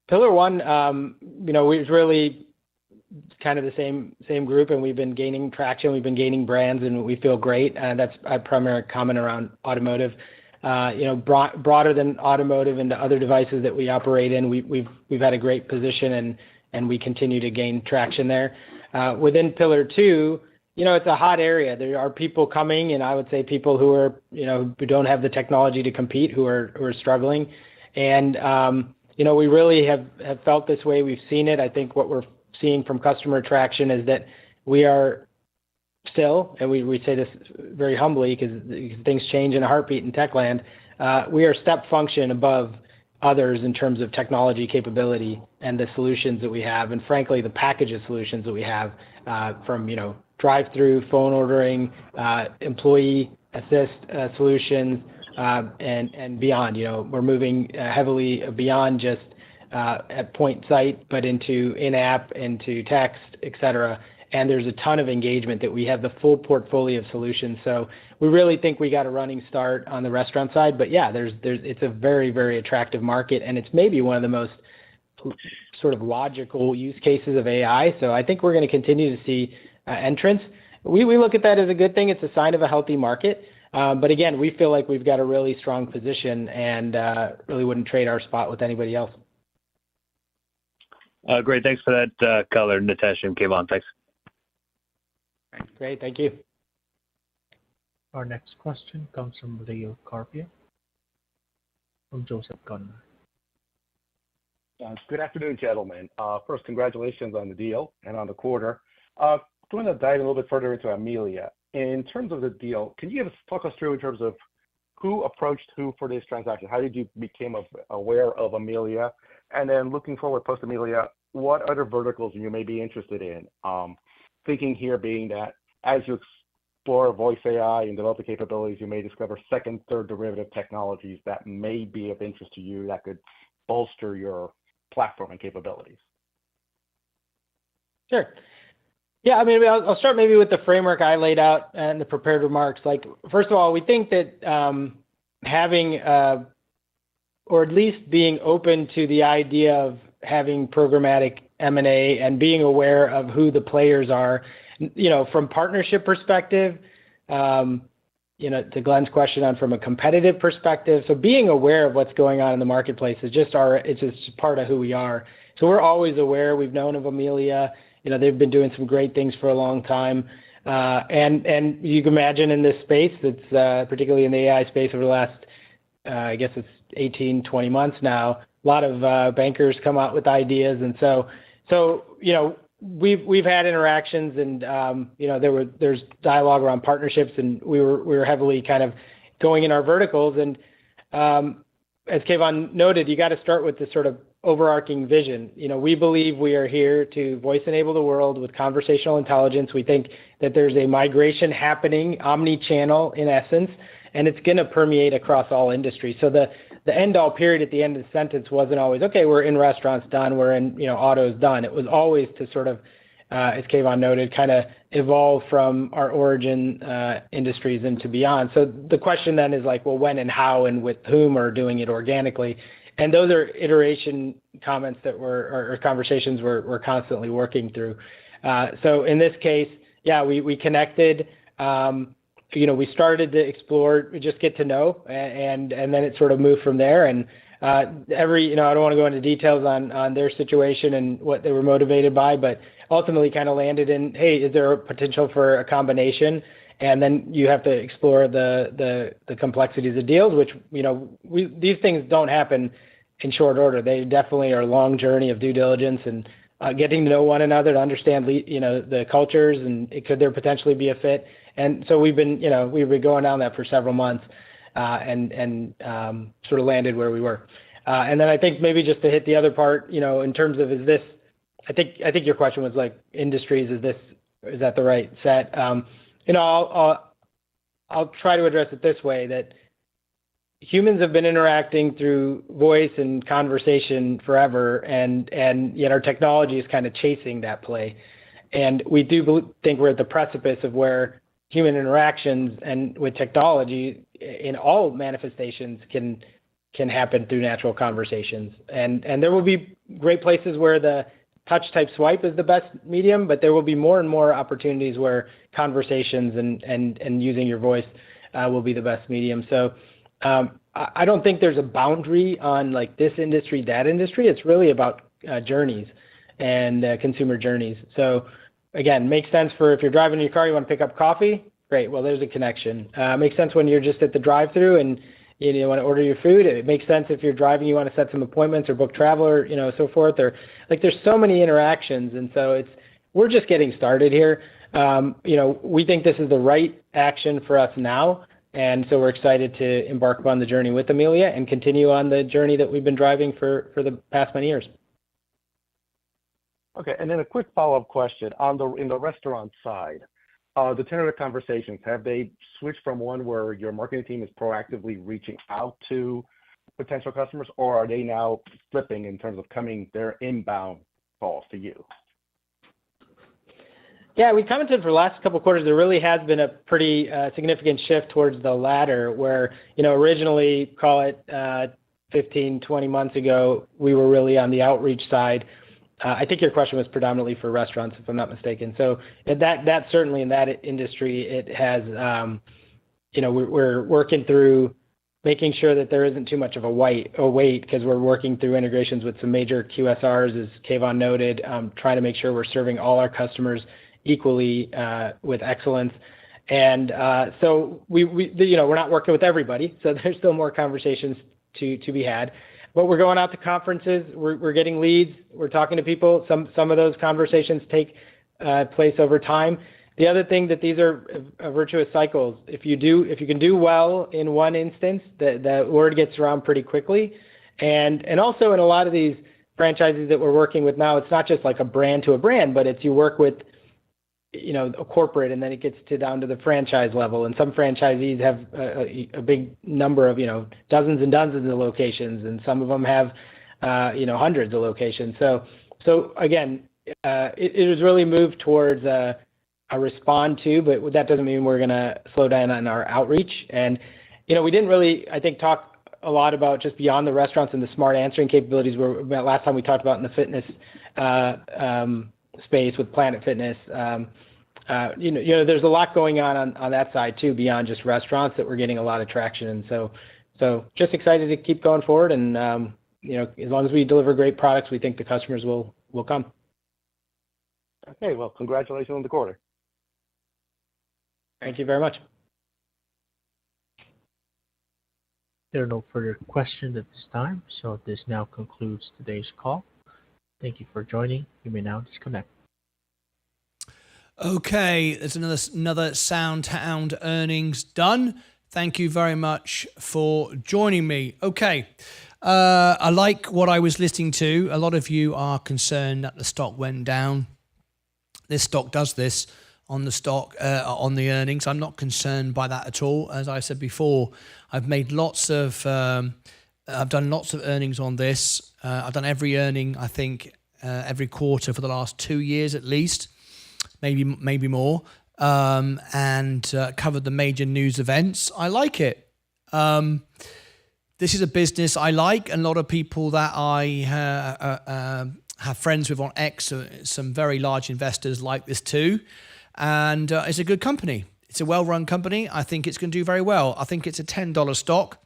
Pillar 1, we're really kind of the same group, and we've been gaining traction. We've been gaining brands, and we feel great. And that's a primary comment around automotive. Broader than automotive into other devices that we operate in, we've had a great position, and we continue to gain traction there. Within Pillar 2, it's a hot area. There are people coming, and I would say people who are, who don't have the technology to compete, who are struggling. And, we really have felt this way. We've seen it. I think what we're seeing from customer traction is that we are still, and we say this very humbly because things change in a heartbeat in tech land, we are step function above others in terms of technology capability and the solutions that we have, and frankly, the package of solutions that we have from, drive-through, phone ordering, employee assist solutions, and beyond. We're moving heavily beyond just at point site, but into in-app, into text, et cetera. And there's a ton of engagement that we have the full portfolio of solutions. So we really think we got a running start on the restaurant side. But yeah, it's a very, very attractive market, and it's maybe one of the most sort of logical use cases of AI. So I think we're going to continue to see entrants. We look at that as a good thing. It's a sign of a healthy market. But again, we feel like we've got a really strong position and really wouldn't trade our spot with anybody else. Great. Thanks for that color, Nitesh and Kayvon. Thanks. Great. Thank you. Our next question comes from Leo Carpio from Joseph Gunnar. Good afternoon, gentlemen. First, congratulations on the deal and on the quarter. Going to dive a little bit further into Amelia. In terms of the deal, can you talk us through in terms of who approached who for this transaction? How did you become aware of Amelia? And then looking forward post-Amelia, what other verticals you may be interested in? Thinking here being that as you explore voice AI and develop the capabilities, you may discover second, third derivative technologies that may be of interest to you that could bolster your platform and capabilities. Sure. Yeah, I mean, I'll start maybe with the framework I laid out in the prepared remarks. Like, first of all, we think that having or at least being open to the idea of having programmatic M&A and being aware of who the players are, from partnership perspective, to Glenn's question on from a competitive perspective. So being aware of what's going on in the marketplace is it's just part of who we are. So we're always aware. We've known of Amelia. They've been doing some great things for a long time. And you can imagine in this space, that's particularly in the AI space over the last, I guess it's 18, 20 months now, a lot of bankers come out with ideas. And so we've had interactions and, there's dialogue around partnerships, and we were heavily kind of going in our verticals. And as Kayvon noted, you got to start with this sort of overarching vision. We believe we are here to voice enable the world with conversational intelligence. We think that there's a migration happening, omni-channel in essence, and it's going to permeate across all industries. So the end all period at the end of the sentence wasn't always, okay, we're in restaurants done, we're in, autos done. It was always to sort of, as Kayvon noted, kind of evolve from our origin industries into beyond. So the question then is like, well, when and how and with whom are doing it organically? And those are iteration comments or conversations we're constantly working through. So in this case, yeah, we connected. We started to explore, just get to know, and then it sort of moved from there. And I don't want to go into details on their situation and what they were motivated by, but ultimately kind of landed in, hey, is there a potential for a combination? And then you have to explore the complexities of deals, which, these things don't happen in short order. They definitely are a long journey of due diligence and getting to know one another to understand, the cultures and could there potentially be a fit. And so we've been going down that for several months and sort of landed where we were. And then I think maybe just to hit the other part, in terms of I think your question was like industries, is that the right set? I'll try to address it this way, that humans have been interacting through voice and conversation forever, and yet our technology is kind of chasing that play. And we do think we're at the precipice of where human interactions and with technology in all manifestations can happen through natural conversations. And there will be great places where the touch type swipe is the best medium, but there will be more and more opportunities where conversations and using your voice will be the best medium. So I don't think there's a boundary on like this industry, that industry. It's really about journeys and consumer journeys. So again, makes sense for if you're driving in your car, you want to pick up coffee. Great. Well, there's a connection. Makes sense when you're just at the drive-through and you want to order your food. It makes sense if you're driving, you want to set some appointments or book travel or, so forth. Or like there's so many interactions. And so we're just getting started here. We think this is the right action for us now. And so we're excited to embark upon the journey with Amelia and continue on the journey that we've been driving for the past many years. Okay, and then a quick follow-up question. In the restaurant side, the tenor of conversations, have they switched from one where your marketing team is proactively reaching out to potential customers, or are they now flipping in terms of their inbound calls to you? Yeah, we commented for the last couple of quarters, there really has been a pretty significant shift towards the latter where, originally, call it 15, 20 months ago, we were really on the outreach side. I think your question was predominantly for restaurants, if I'm not mistaken. So that certainly in that industry, it has, we're working through making sure that there isn't too much of a wait because we're working through integrations with some major QSRs, as Kayvon noted, trying to make sure we're serving all our customers equally with excellence. And so we're not working with everybody, so there's still more conversations to be had. But we're going out to conferences, we're getting leads, we're talking to people. Some of those conversations take place over time. The other thing that these are virtuous cycles. If you can do well in one instance, the word gets around pretty quickly. And also in a lot of these franchises that we're working with now, it's not just like a brand to a brand, but it's you work with a corporate, and then it gets down to the franchise level. And some franchisees have a big number of, dozens and dozens of locations, and some of them have, hundreds of locations. So again, it was really moved towards a respond to, but that doesn't mean we're going to slow down on our outreach. And, we didn't really, I think, talk a lot about just beyond the restaurants and the smart answering capabilities where last time we talked about in the fitness space with Planet Fitness. There's a lot going on that side too, beyond just restaurants, that we're getting a lot of traction. And so just excited to keep going forward. And, as long as we deliver great products, we think the customers will come. Okay, well, congratulations on the quarter. Thank you very much. There are no further questions at this time, so this now concludes today's call. Thank you for joining. You may now disconnect. Okay, there's another SoundHound earnings done. Thank you very much for joining me. Okay, I like what I was listening to. A lot of you are concerned that the stock went down. This stock does this on the earnings. I'm not concerned by that at all. As I said before, I've done lots of earnings on this. I've done every earning, I think, every quarter for the last 2 years at least, maybe more, and covered the major news events. I like it. This is a business I like, and a lot of people that I have friends with on X, some very large investors like this too. And it's a good company. It's a well-run company. I think it's going to do very well. I think it's a $10 stock.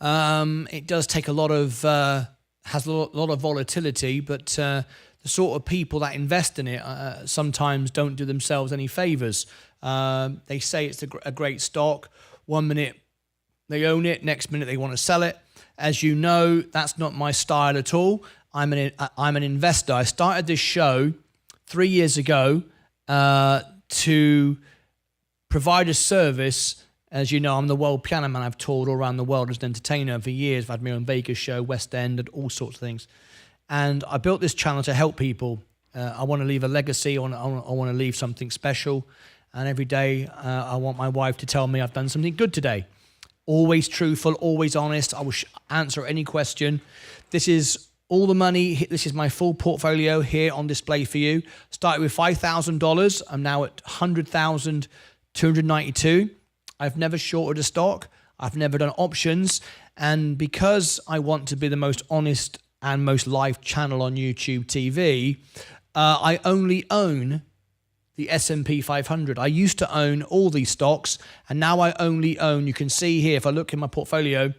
It does take has a lot of volatility, but the sort of people that invest in it sometimes don't do themselves any favors. They say it's a great stock. 1 minute they own it, next minute they want to sell it. As you know, that's not my style at all. I'm an investor. I started this show 3 years ago to provide a service. As you know, I'm the world piano man. I've toured all around the world as an entertainer for years. I've had my own Vegas show, West End, and all sorts of things. And I built this channel to help people. I want to leave a legacy. I want to leave something special. And every day I want my wife to tell me I've done something good today. Always truthful, always honest. I will answer any question. This is all the money. This is my full portfolio here on display for you. Started with $5,000. I'm now at $100,292. I've never shorted a stock. I've never done options. And because I want to be the most honest and most live channel on YouTube TV, I only own the S&P 500. I used to own all these stocks, and now I only own, you can see here, if I look in my portfolio,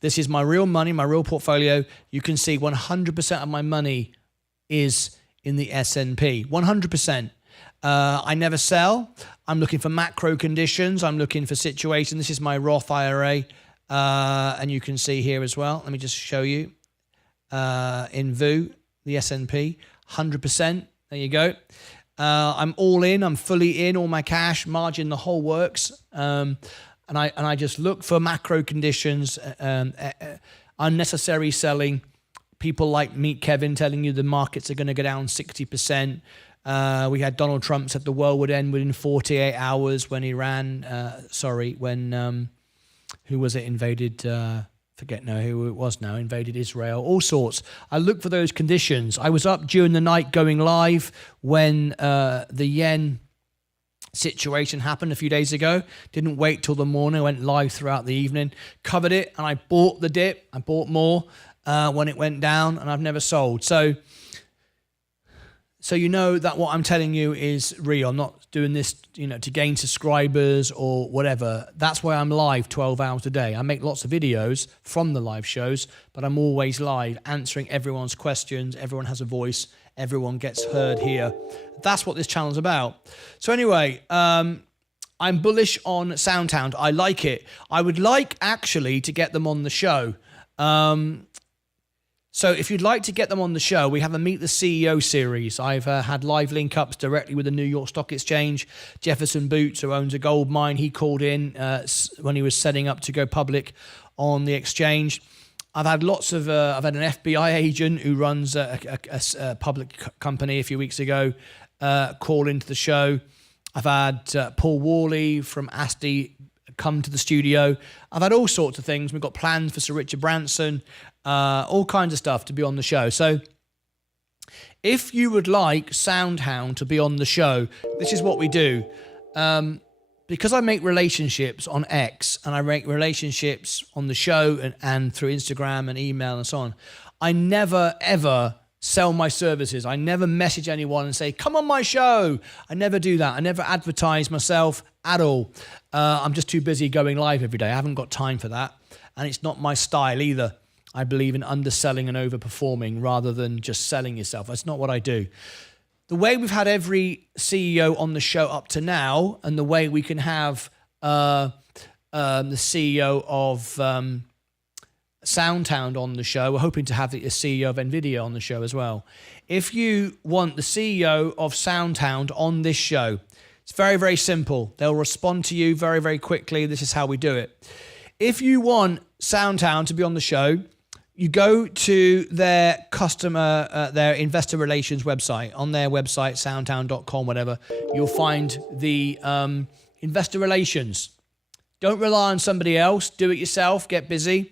this is my real money, my real portfolio. You can see 100% of my money is in the S&P. 100%. I never sell. I'm looking for macro conditions. I'm looking for situations. This is my Roth IRA. And you can see here as well. Let me just show you. In VU, the S&P, 100%. There you go. I'm all in. I'm fully in. All my cash, margin, the whole works. And I just look for macro conditions, unnecessary selling. People like Meet Kevin telling you the markets are going to go down 60%. We had Donald Trump said the world would end within 48 hours when who was it invaded? Forget now who it was now, invaded Israel, all sorts. I look for those conditions. I was up during the night going live when the yen situation happened a few days ago. Didn't wait till the morning. I went live throughout the evening, covered it, and I bought the dip. I bought more when it went down, and I've never sold. So you know that what I'm telling you is real. I'm not doing this, to gain subscribers or whatever. That's why I'm live 12 hours a day. I make lots of videos from the live shows, but I'm always live answering everyone's questions. Everyone has a voice. Everyone gets heard here. That's what this channel's about. So anyway, I'm bullish on SoundHound. I like it. I would like actually to get them on the show. So if you'd like to get them on the show, we have a Meet the CEO series. I've had live link-ups directly with the New York Stock Exchange. Jefferson Boots, who owns a gold mine, he called in when he was setting up to go public on the exchange. I've had I've had an FBI agent who runs a public company a few weeks ago call into the show. I've had Paul Worley from ASTI come to the studio. I've had all sorts of things. We've got plans for Sir Richard Branson, all kinds of stuff to be on the show. So if you would like Soundhound to be on the show, this is what we do. Because I make relationships on X and I make relationships on the show and through Instagram and email and so on, I never, ever sell my services. I never message anyone and say, come on my show. I never do that. I never advertise myself at all. I'm just too busy going live every day. I haven't got time for that. And it's not my style either. I believe in underselling and overperforming rather than just selling yourself. That's not what I do. The way we've had every CEO on the show up to now, and the way we can have the CEO of Soundhound on the show, we're hoping to have the CEO of NVIDIA on the show as well. If you want the CEO of Soundhound on this show, it's very, very simple. They'll respond to you very, very quickly. This is how we do it. If you want Soundhound to be on the show, you go to their their investor relations website. On their website, soundhound.com, whatever, you'll find the investor relations. Don't rely on somebody else. Do it yourself. Get busy.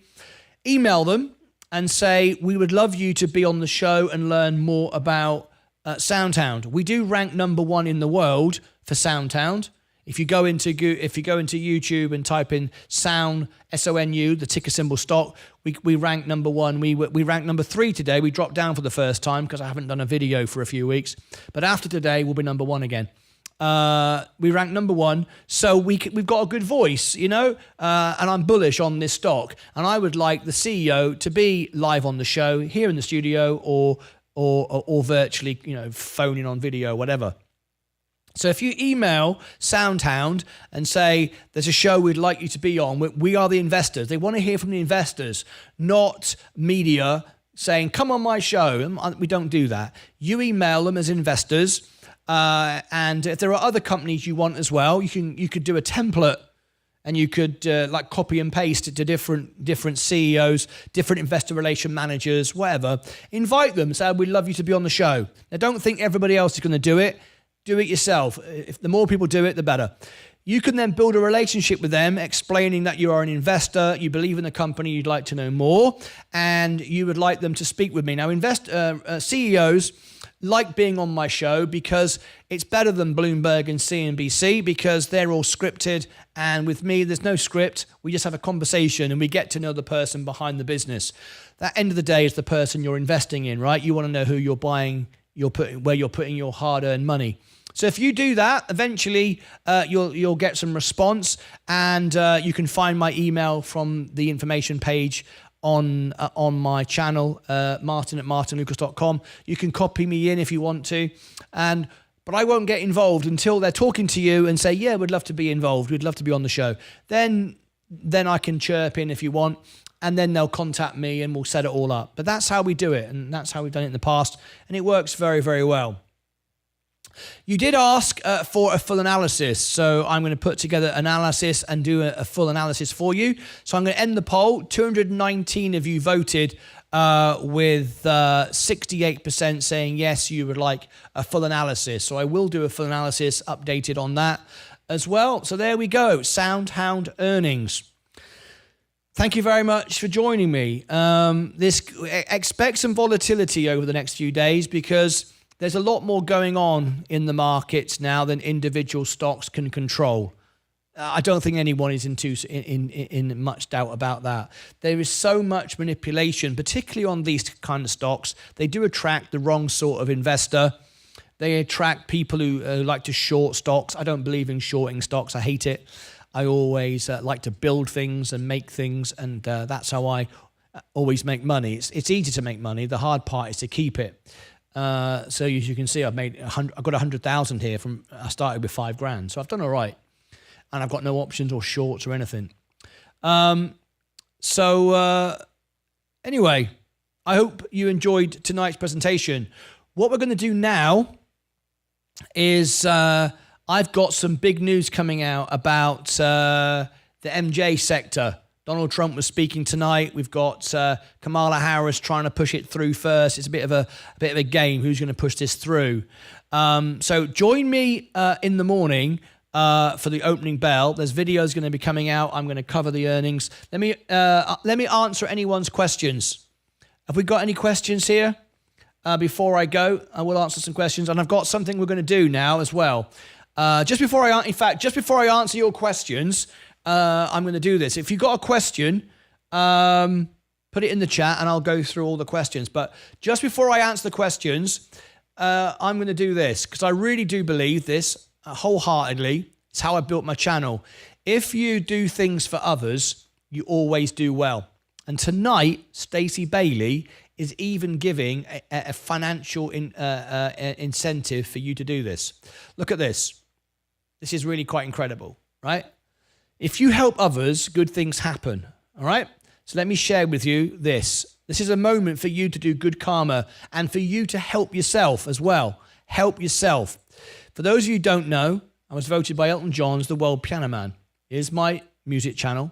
Email them and say, we would love you to be on the show and learn more about Soundhound. We do rank #1 in the world for Soundhound. If you go into YouTube and type in Sound, SONU, the ticker symbol stock, we rank #1. We rank #3 today. We dropped down for the first time because I haven't done a video for a few weeks. But after today, we'll be #1 again. We rank #1, so we've got a good voice, you know, and I'm bullish on this stock. And I would like the CEO to be live on the show here in the studio or virtually, you know, phoning on video, whatever. So if you email Soundhound and say, there's a show we'd like you to be on, we are the investors. They want to hear from the investors, not media saying, come on my show. We don't do that. You email them as investors. And if there are other companies you want as well, you could do a template and you could like copy and paste it to different CEOs, different investor relation managers, whatever. Invite them, say, we'd love you to be on the show. Now, don't think everybody else is going to do it. Do it yourself. If the more people do it, the better. You can then build a relationship with them, explaining that you are an investor, you believe in the company, you'd like to know more, and you would like them to speak with me. Now, CEOs like being on my show because it's better than Bloomberg and CNBC because they're all scripted, and with me, there's no script. We just have a conversation and we get to know the person behind the business. That end of the day is the person you're investing in, right? You want to know who you're buying, where you're putting your hard-earned money. So if you do that, eventually you'll get some response, and you can find my email from the information page on my channel, martyn@martynlucas.com. You can copy me in if you want to, but I won't get involved until they're talking to you and say, yeah, we'd love to be involved. We'd love to be on the show. Then I can chirp in if you want, and then they'll contact me and we'll set it all up. But that's how we do it, and that's how we've done it in the past, and it works very, very well. You did ask for a full analysis, so I'm going to put together an analysis and do a full analysis for you. So I'm going to end the poll. 219 of you voted with 68% saying yes, you would like a full analysis. So I will do a full analysis updated on that as well. So there we go, Soundhound earnings. Thank you very much for joining me. Expect some volatility over the next few days because there's a lot more going on in the markets now than individual stocks can control. I don't think anyone is in much doubt about that. There is so much manipulation, particularly on these kind of stocks. They do attract the wrong sort of investor. They attract people who like to short stocks. I don't believe in shorting stocks. I hate it. I always like to build things and make things, and that's how I always make money. It's easy to make money. The hard part is to keep it. So as you can see, I've got 100,000 here I started with $5,000. So I've done all right. And I've got no options or shorts or anything. Anyway, I hope you enjoyed tonight's presentation. What we're going to do now is I've got some big news coming out about the MJ sector, Donald Trump was speaking tonight. We've got Kamala Harris trying to push it through first. It's a bit of a game. Who's going to push this through? So join me in the morning for the opening bell. There's videos going to be coming out. I'm going to cover the earnings. Let me answer anyone's questions. Have we got any questions here? Before I go, I will answer some questions, and I've got something we're going to do now as well. Just before I answer your questions, I'm going to do this. If you've got a question, put it in the chat, and I'll go through all the questions. But just before I answer the questions, I'm going to do this because I really do believe this wholeheartedly. It's how I built my channel. If you do things for others, you always do well. And tonight, Stacey Bailey is even giving a financial incentive for you to do this. Look at this. This is really quite incredible, right? If you help others, good things happen, all right? So let me share with you this. This is a moment for you to do good karma and for you to help yourself as well. Help yourself. For those of you who don't know, I was voted by Elton John as the world piano man. Here's my music channel.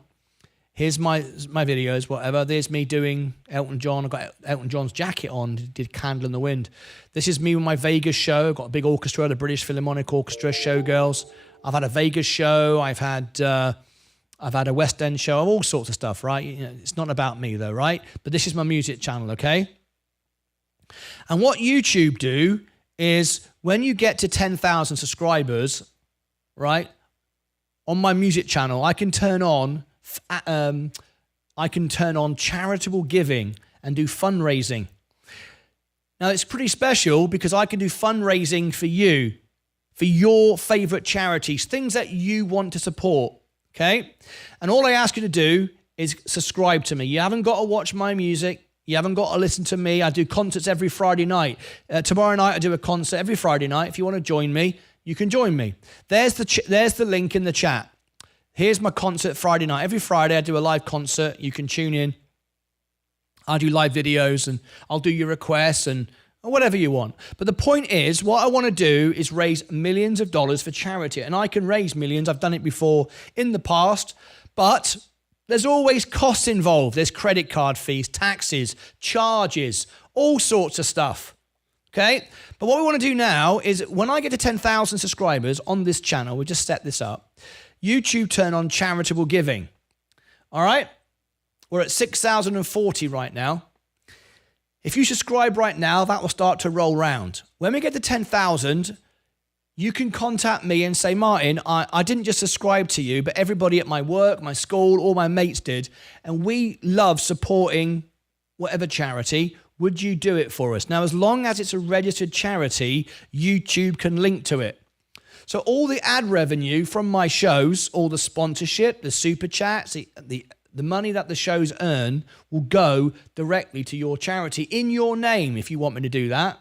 Here's my videos, whatever. There's me doing Elton John. I've got Elton John's jacket on, did Candle in the Wind. This is me with my Vegas show. I've got a big orchestra, the British Philharmonic Orchestra, Showgirls. I've had a Vegas show. I've had a West End show, all sorts of stuff, right? You know, it's not about me though, right? But this is my music channel, okay? And what YouTube do is when you get to 10,000 subscribers, right, on my music channel, I can turn on charitable giving and do fundraising. Now, it's pretty special because I can do fundraising for you, for your favorite charities, things that you want to support, okay? And all I ask you to do is subscribe to me. You haven't got to watch my music. You haven't got to listen to me. I do concerts every Friday night. Tomorrow night, I do a concert every Friday night. If you want to join me, you can join me. There's the link in the chat. Here's my concert Friday night. Every Friday, I do a live concert. You can tune in. I do live videos, and I'll do your requests and whatever you want. But the point is, what I want to do is raise millions of dollars for charity. And I can raise millions. I've done it before in the past. But there's always costs involved. There's credit card fees, taxes, charges, all sorts of stuff. Okay? But what we want to do now is when I get to 10,000 subscribers on this channel, we just set this up, YouTube turn on charitable giving. All right? We're at 6,040 right now. If you subscribe right now, that will start to roll round. When we get to 10,000, you can contact me and say, Martyn, I didn't just subscribe to you, but everybody at my work, my school, all my mates did. And we love supporting whatever charity. Would you do it for us? Now, as long as it's a registered charity, YouTube can link to it. So all the ad revenue from my shows, all the sponsorship, the super chats, the money that the shows earn will go directly to your charity in your name if you want me to do that.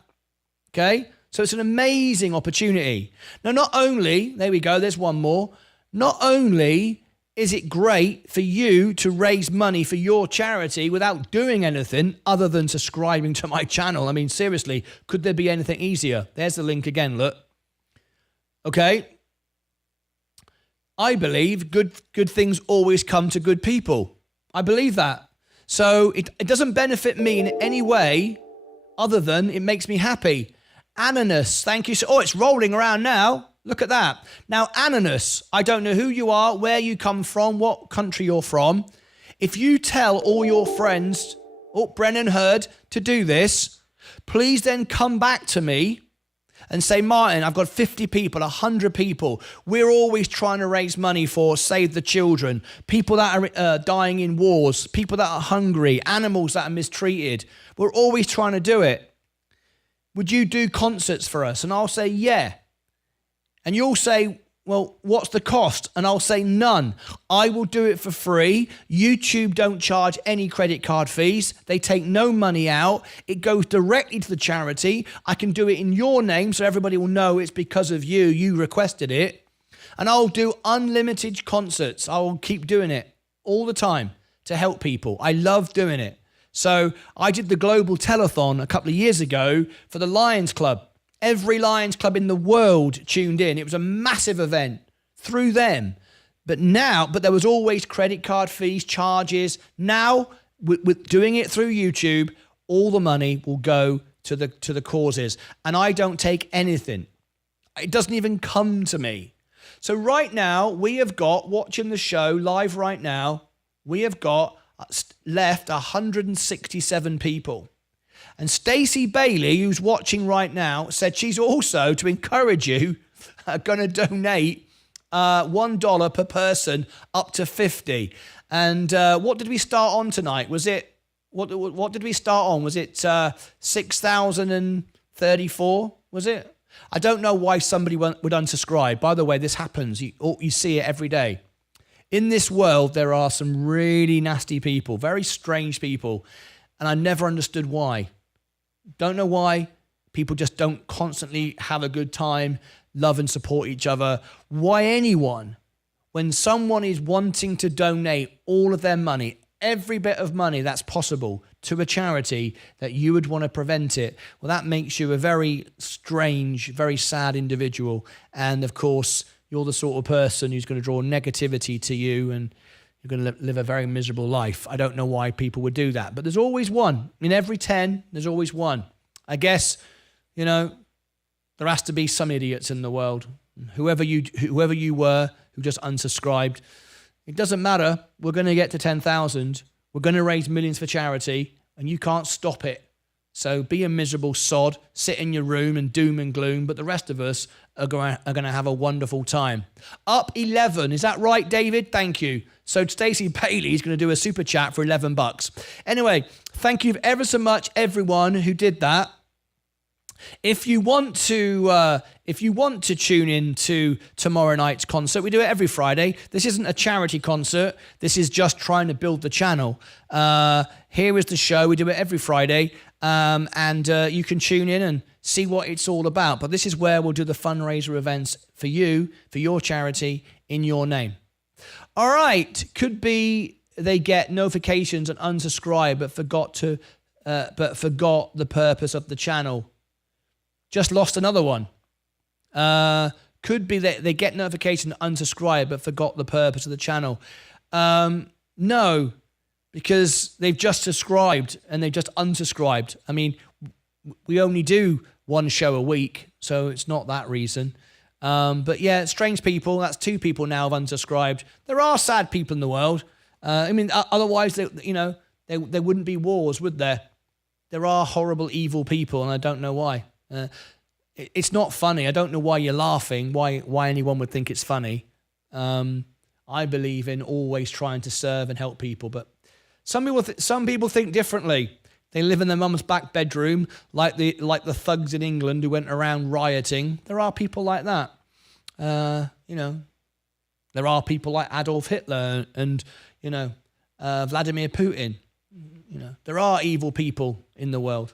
Okay? So it's an amazing opportunity. Now, not only, there we go, there's one more. Not only is it great for you to raise money for your charity without doing anything other than subscribing to my channel. I mean, seriously, could there be anything easier? There's the link again, look. Okay? I believe good things always come to good people. I believe that. So it doesn't benefit me in any way other than it makes me happy. Ananas, thank you. Oh, it's rolling around now. Look at that. Now, Ananas, I don't know who you are, where you come from, what country you're from. If you tell all your friends, Brennan Hurd, to do this, please then come back to me and say, Martyn, I've got 50 people, 100 people. We're always trying to raise money for Save the Children, people that are dying in wars, people that are hungry, animals that are mistreated. We're always trying to do it. Would you do concerts for us? And I'll say, yeah. And you'll say, well, what's the cost? And I'll say none. I will do it for free. YouTube don't charge any credit card fees. They take no money out. It goes directly to the charity. I can do it in your name so everybody will know it's because of you. You requested it. And I'll do unlimited concerts. I will keep doing it all the time to help people. I love doing it. So I did the global telethon a couple of years ago for the Lions Club. Every Lions Club in the world tuned in. It was a massive event through them. But there was always credit card fees, charges. Now, with doing it through YouTube, all the money will go to the causes. And I don't take anything. It doesn't even come to me. So right now, we have got, watching the show live right now, we have got left 167 people. And Stacey Bailey, who's watching right now, said she's also, to encourage you, going to donate $1 per person up to 50. And what did we start on tonight? Was it what did we start on? Was it 6,034? Was it? I don't know why somebody would unsubscribe. By the way, this happens. You see it every day. In this world, there are some really nasty people, very strange people, and I never understood why. Don't know why. People just don't constantly have a good time, love and support each other. Why anyone, when someone is wanting to donate all of their money, every bit of money that's possible to a charity, that you would want to prevent it, well, that makes you a very strange, very sad individual. And of course, you're the sort of person who's going to draw negativity to you, and you're going to live a very miserable life. I don't know why people would do that, but there's always one. In every 10, there's always one. I guess, there has to be some idiots in the world. Whoever you were who just unsubscribed, it doesn't matter. We're going to get to 10,000. We're going to raise millions for charity, and you can't stop it. So be a miserable sod, sit in your room and doom and gloom, but the rest of us are going to have a wonderful time. Up 11, is that right, David? Thank you. So Stacey Bailey is going to do a super chat for $11. Anyway, thank you ever so much, everyone who did that. If you want to tune in to tomorrow night's concert, we do it every Friday. This isn't a charity concert. This is just trying to build the channel. Here is the show. We do it every Friday, and you can tune in and see what it's all about. But this is where we'll do the fundraiser events for you, for your charity, in your name. All right. Could be they get notifications and unsubscribe, but forgot the purpose of the channel. Just lost another one. Could be that they get notification and unsubscribe, but forgot the purpose of the channel. No, because they've just subscribed and they've just unsubscribed. I mean, we only do one show a week, so it's not that reason. But yeah, strange people. That's 2 people now have unsubscribed. There are sad people in the world. I mean, otherwise, there wouldn't be wars, would there? There are horrible, evil people, and I don't know why. It's not funny. I don't know why you're laughing, why anyone would think it's funny. I believe in always trying to serve and help people, but some people think differently. They live in their mum's back bedroom like the thugs in England who went around rioting. There are people like that. There are people like Adolf Hitler and Vladimir Putin. There are evil people in the world.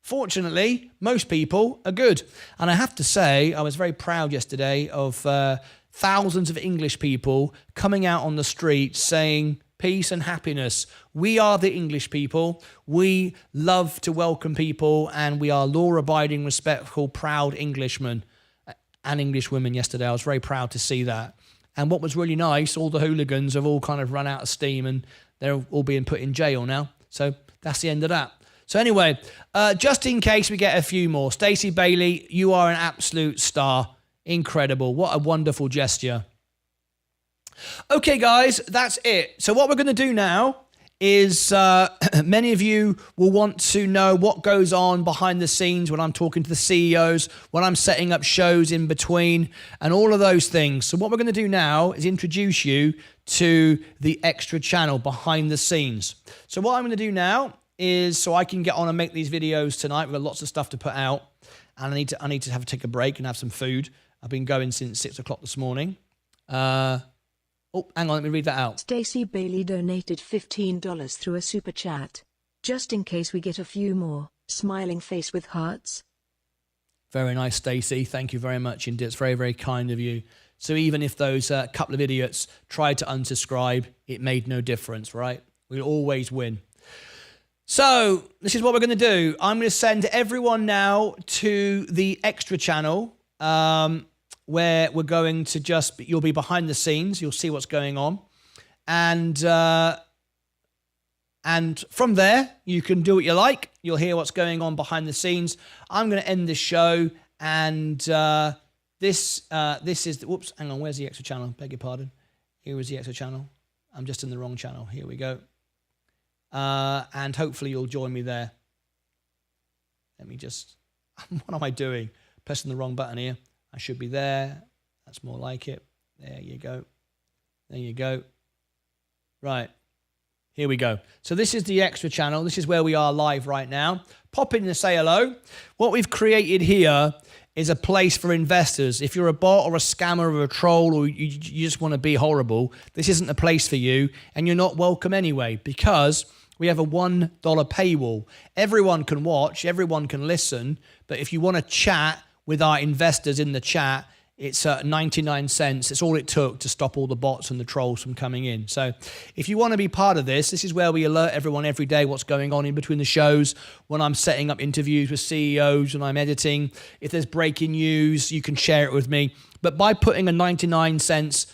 Fortunately, most people are good. And I have to say, I was very proud yesterday of thousands of English people coming out on the street saying peace and happiness. We are the English people. We love to welcome people, and we are law-abiding, respectful, proud Englishmen and Englishwomen yesterday. I was very proud to see that. And what was really nice, all the hooligans have all kind of run out of steam, and they're all being put in jail now. So that's the end of that. So anyway, just in case we get a few more, Stacey Bailey, you are an absolute star. Incredible. What a wonderful gesture. Okay, guys, that's it. So what we're going to do now is many of you will want to know what goes on behind the scenes when I'm talking to the CEOs, when I'm setting up shows in between, and all of those things. So what we're going to do now is introduce you to the extra channel behind the scenes. So what I'm going to do now is, so I can get on and make these videos tonight. We've got lots of stuff to put out, and I need to take a break and have some food. I've been going since 6 o'clock this morning. Oh, hang on, let me read that out. Stacey Bailey donated $15 through a super chat. Just in case we get a few more. Smiling face with hearts. Very nice, Stacey. Thank you very much indeed. It's very, very kind of you. So even if those couple of idiots tried to unsubscribe, it made no difference, right? We'll always win. So this is what we're going to do. I'm going to send everyone now to the extra channel. where we're going to you'll be behind the scenes. You'll see what's going on. And from there, you can do what you like. You'll hear what's going on behind the scenes. I'm going to end this show. And this is, whoops, hang on, where's the extra channel? Beg your pardon. Here is the extra channel. I'm just in the wrong channel. Here we go. And hopefully you'll join me there. Let me just, what am I doing? Pressing the wrong button here. I should be there. That's more like it. There you go. There you go. Right. Here we go. So this is the extra channel. This is where we are live right now. Pop in and say hello. What we've created here is a place for investors. If you're a bot or a scammer or a troll or you just want to be horrible, this isn't the place for you, and you're not welcome anyway, because we have a $1 paywall. Everyone can watch, everyone can listen, but if you want to chat with our investors in the chat, it's 99 cents. It's all it took to stop all the bots and the trolls from coming in. So if you want to be part of this is where we alert everyone every day what's going on in between the shows, when I'm setting up interviews with CEOs, when I'm editing. If there's breaking news, you can share it with me. But by putting a 99 cents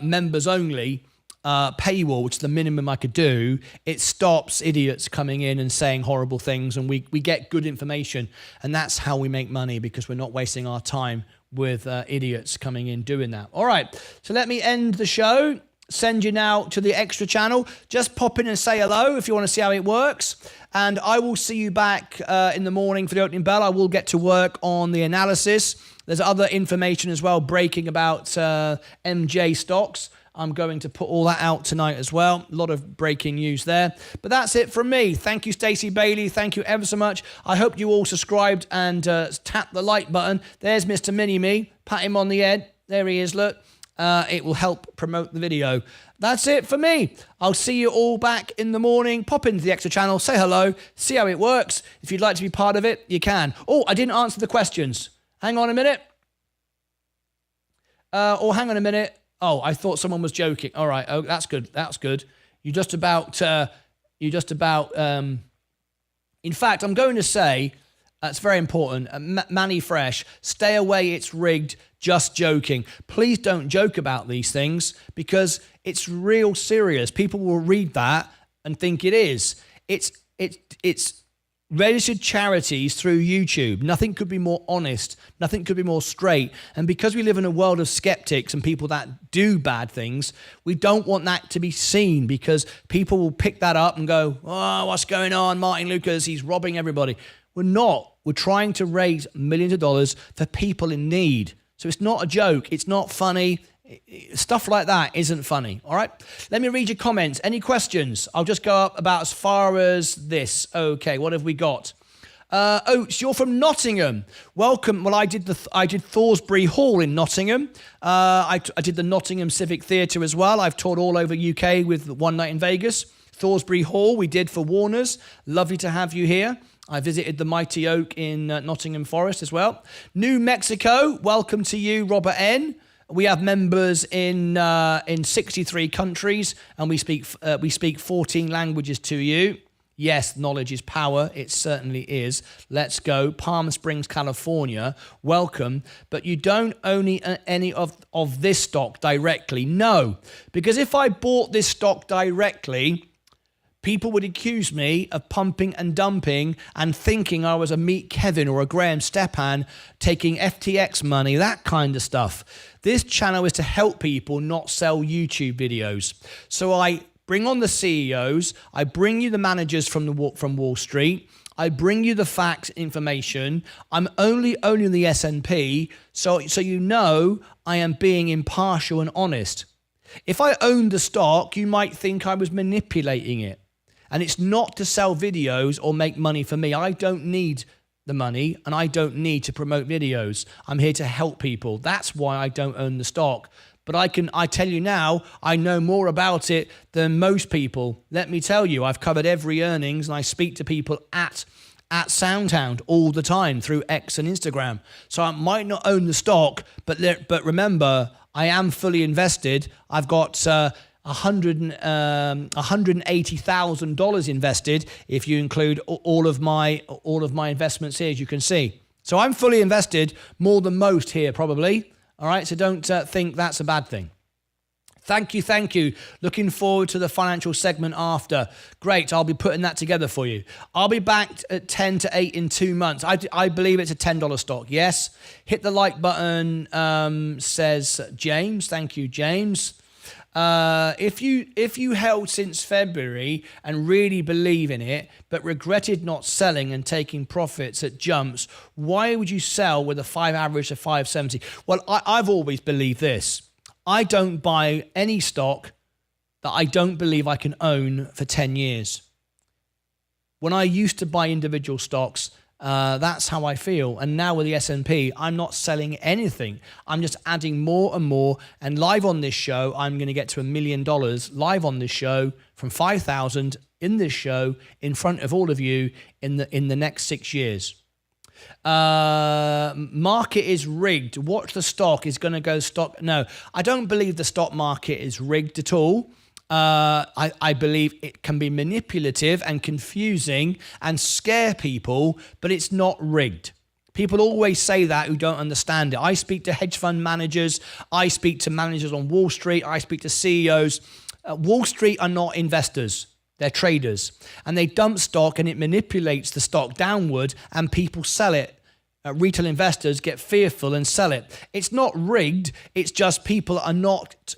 members only paywall, which is the minimum I could do, it stops idiots coming in and saying horrible things, and we get good information. And that's how we make money, because we're not wasting our time with idiots coming in doing that. All right, so let me end the show. Send you now to the extra channel. Just pop in and say hello if you want to see how it works. And I will see you back in the morning for the opening bell. I will get to work on the analysis. There's other information as well breaking about MJ stocks. I'm going to put all that out tonight as well. A lot of breaking news there. But that's it from me. Thank you, Stacey Bailey. Thank you ever so much. I hope you all subscribed and tap the like button. There's Mr. Mini-Me. Pat him on the head. There he is, look. It will help promote the video. That's it for me. I'll see you all back in the morning. Pop into the extra channel. Say hello. See how it works. If you'd like to be part of it, you can. Oh, I didn't answer the questions. Hang on a minute. Hang on a minute. Oh, I thought someone was joking. All right. Oh, that's good. That's good. In fact, I'm going to say, it's very important, Manny Fresh, stay away, it's rigged, just joking. Please don't joke about these things, because it's real serious. People will read that and think it is. It's registered charities through YouTube. Nothing could be more honest. Nothing could be more straight. And because we live in a world of skeptics and people that do bad things, we don't want that to be seen, because people will pick that up and go, oh, what's going on? Martyn Lucas, he's robbing everybody. We're not. We're trying to raise millions of dollars for people in need. So it's not a joke. It's not funny. Stuff like that isn't funny. All right. Let me read your comments. Any questions? I'll just go up about as far as this. Okay. What have we got? Oates, you're from Nottingham. Welcome. Well, I did Thoresbury Hall in Nottingham. I did the Nottingham Civic Theatre as well. I've toured all over UK with One Night in Vegas. Thoresbury Hall we did for Warner's. Lovely to have you here. I visited the Mighty Oak in Nottingham Forest as well. New Mexico, welcome to you, Robert N. We have members in 63 countries, and we speak 14 languages to you. Yes, knowledge is power. It certainly is. Let's go. Palm Springs, California. Welcome. But you don't own any of this stock directly. No, because if I bought this stock directly, people would accuse me of pumping and dumping and thinking I was a Meet Kevin or a Graham Stepan taking FTX money, that kind of stuff. This channel is to help people, not sell YouTube videos. So I bring on the CEOs, I bring you the managers from Wall Street, I bring you the facts, information. I'm only owning the S&P, so you know I am being impartial and honest. If I owned the stock, you might think I was manipulating it. And it's not to sell videos or make money for me. I don't need the money, and I don't need to promote videos. I'm here to help people. That's why I don't own the stock. But I tell you now, I know more about it than most people. Let me tell you, I've covered every earnings, and I speak to people at SoundHound all the time through X and Instagram. So I might not own the stock, but remember, I am fully invested. I've got $180,000 invested if you include all of my investments here, as you can see. So I'm fully invested, more than most here probably. All right, so don't think that's a bad thing. Thank you, thank you. Looking forward to the financial segment after. Great, I'll be putting that together for you. I'll be back at 10 to 8 in 2 months. I believe it's a $10 stock, yes. Hit the like button, says James. Thank you, James. If you held since February and really believe in it, but regretted not selling and taking profits at jumps, why would you sell with a 5 average of 570? Well, I've always believed this. I don't buy any stock that I don't believe I can own for 10 years. When I used to buy individual stocks, that's how I feel. And now with the S&P, I'm not selling anything. I'm just adding more and more. And live on this show, I'm going to get to $1 million live on this show from 5,000 in this show in front of all of you in the next 6 years. Market is rigged. Watch the stock is going to go stock. No, I don't believe the stock market is rigged at all. I believe it can be manipulative and confusing and scare people, but it's not rigged. People always say that who don't understand it. I speak to hedge fund managers. I speak to managers on Wall Street. I speak to CEOs. Wall Street are not investors. They're traders. And they dump stock and it manipulates the stock downward and people sell it. Retail investors get fearful and sell it. It's not rigged. It's just people are not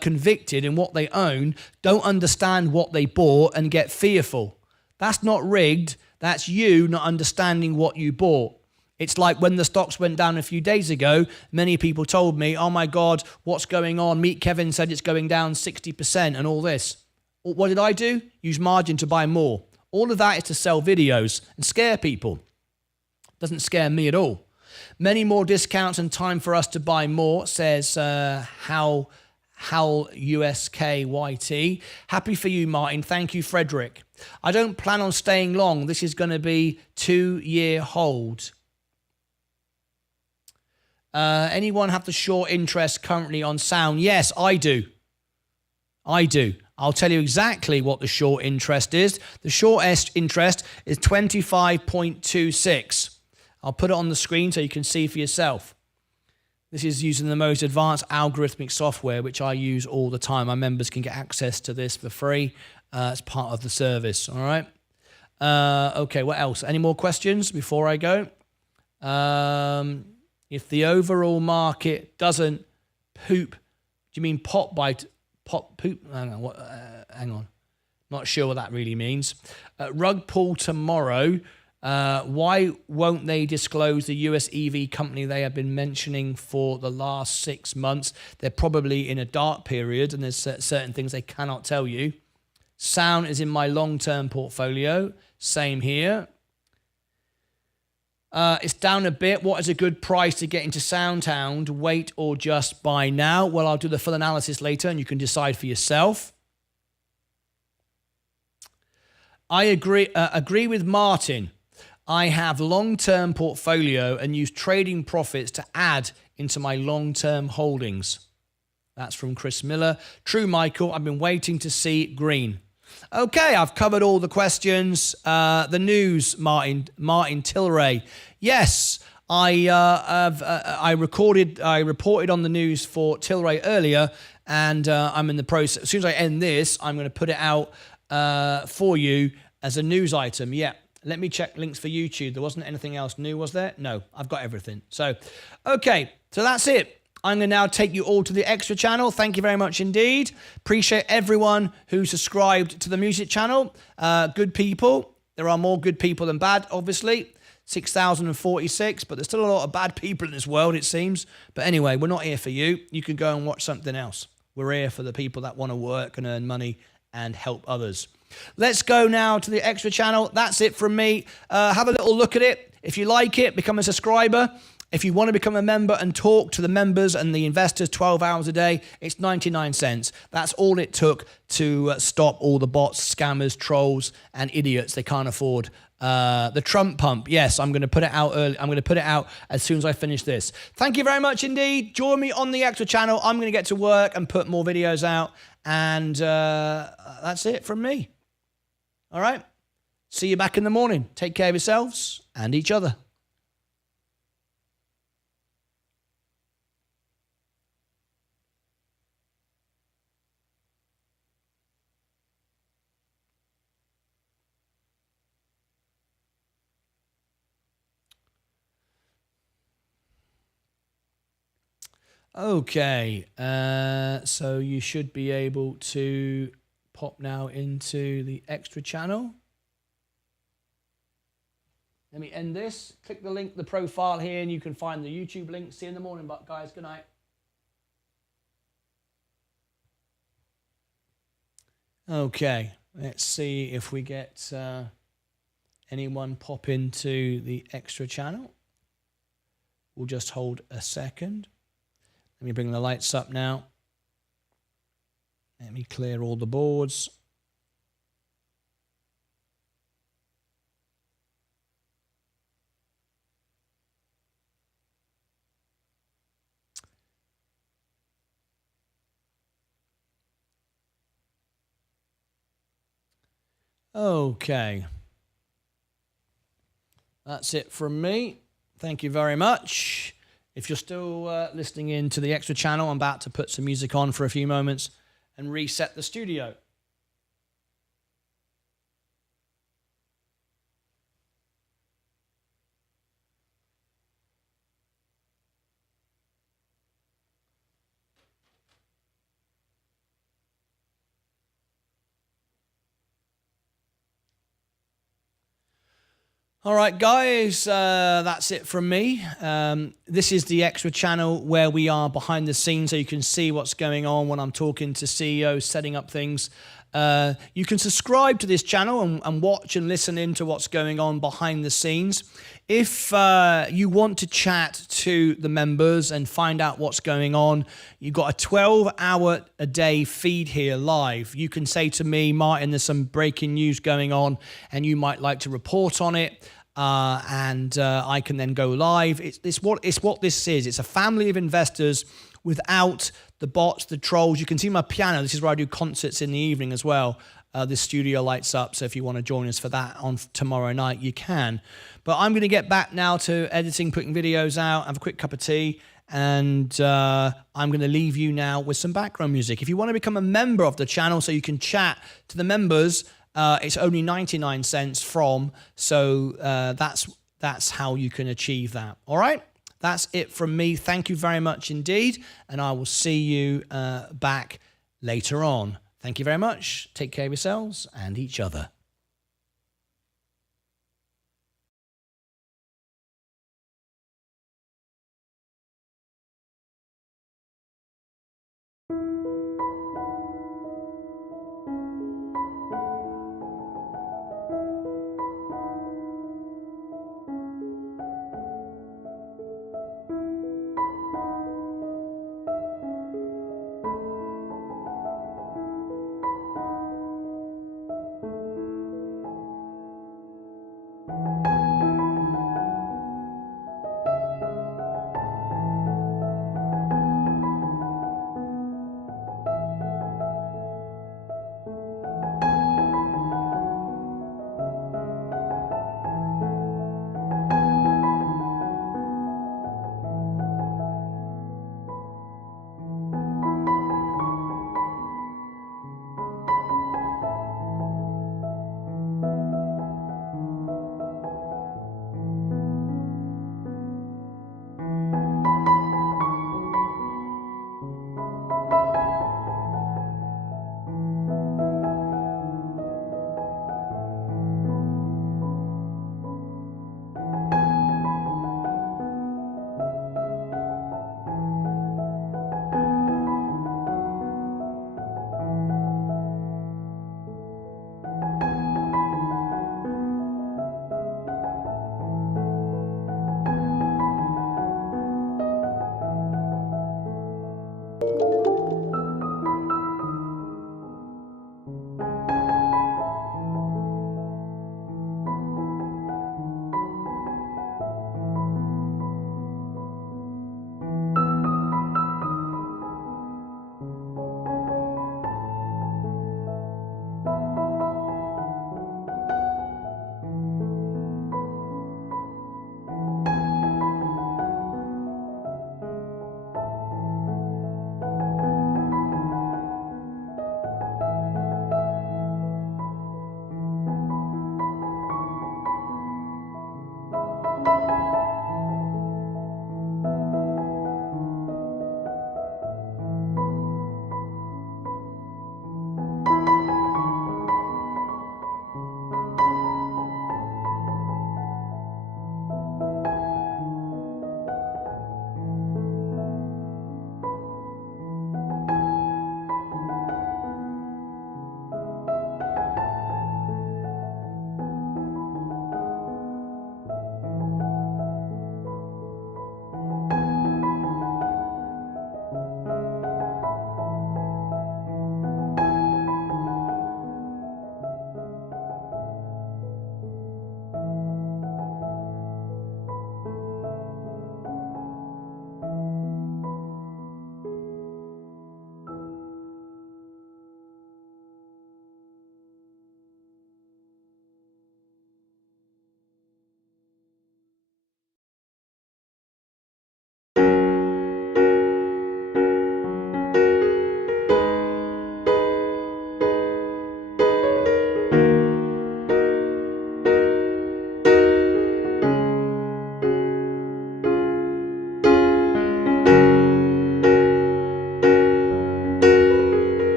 convicted in what they own, don't understand what they bought and get fearful. That's not rigged. That's you not understanding what you bought. It's like when the stocks went down a few days ago, many people told me, oh my God, what's going on? Meet Kevin said it's going down 60% and all this. What did I do? Use margin to buy more. All of that is to sell videos and scare people. Doesn't scare me at all. Many more discounts and time for us to buy more, says Hal USKYT. Happy for you, Martin. Thank you, Frederick. I don't plan on staying long. This is going to be 2-year hold. Anyone have the short interest currently on Sound? Yes, I do. I'll tell you exactly what the short interest is. The short interest is 25.26. I'll put it on the screen so you can see for yourself. This is using the most advanced algorithmic software, which I use all the time. My members can get access to this for free as part of the service. All right. Okay, what else? Any more questions before I go? If the overall market doesn't poop, do you mean poop? Hang on. Not sure what that really means. Rug pull tomorrow. Why won't they disclose the US EV company they have been mentioning for the last 6 months? They're probably in a dark period and there's certain things they cannot tell you. Sound is in my long-term portfolio. Same here. It's down a bit. What is a good price to get into SoundHound? Wait or just buy now? Well, I'll do the full analysis later and you can decide for yourself. I agree with Martin. I have long-term portfolio and use trading profits to add into my long-term holdings. That's from Chris Miller. True, Michael. I've been waiting to see green. Okay, I've covered all the questions. The news, Martin Tilray. Yes, I reported on the news for Tilray earlier, and I'm in the process. As soon as I end this, I'm going to put it out for you as a news item. Yeah. Let me check links for YouTube. There wasn't anything else new, was there? No, I've got everything. So, okay, so that's it. I'm going to now take you all to the extra channel. Thank you very much indeed. Appreciate everyone who subscribed to the music channel. Good people. There are more good people than bad, obviously. 6,046, but there's still a lot of bad people in this world, it seems. But anyway, we're not here for you. You can go and watch something else. We're here for the people that want to work and earn money and help others. Let's go now to the extra channel. That's it from me. Have a little look at it. If you like it, become a subscriber. If you want to become a member and talk to the members and the investors 12 hours a day, it's 99 cents. That's all it took to stop all the bots, scammers, trolls, and idiots they can't afford. The Trump pump. Yes, I'm going to put it out early. I'm going to put it out as soon as I finish this. Thank you very much indeed. Join me on the extra channel. I'm going to get to work and put more videos out. And that's it from me. All right. See you back in the morning. Take care of yourselves and each other. Okay, so you should be able to pop now into the extra channel. Let me end this. Click the link, the profile here, and you can find the YouTube link. See you in the morning, guys. Good night. Okay, let's see if we get anyone pop into the extra channel. We'll just hold a second. Let me bring the lights up now. Let me clear all the boards. Okay. That's it from me. Thank you very much. If you're still listening in to the extra channel, I'm about to put some music on for a few moments and reset the studio. All right, guys, that's it from me. This is the extra channel where we are behind the scenes, so you can see what's going on when I'm talking to CEOs, setting up things. You can subscribe to this channel and watch and listen into what's going on behind the scenes. If you want to chat to the members and find out what's going on, you've got a 12-hour-a-day feed here live. You can say to me, Martyn, there's some breaking news going on, and you might like to report on it. I can then go live. It's what this is. It's a family of investors without the bots, the trolls. You can see my piano. This is where I do concerts in the evening as well. This studio lights up, so if you want to join us for that on tomorrow night, you can. But I'm going to get back now to editing, putting videos out, have a quick cup of tea, and I'm going to leave you now with some background music. If you want to become a member of the channel so you can chat to the members, it's only 99 cents from, so that's how you can achieve that. All right? That's it from me. Thank you very much indeed, and I will see you back later on. Thank you very much. Take care of yourselves and each other.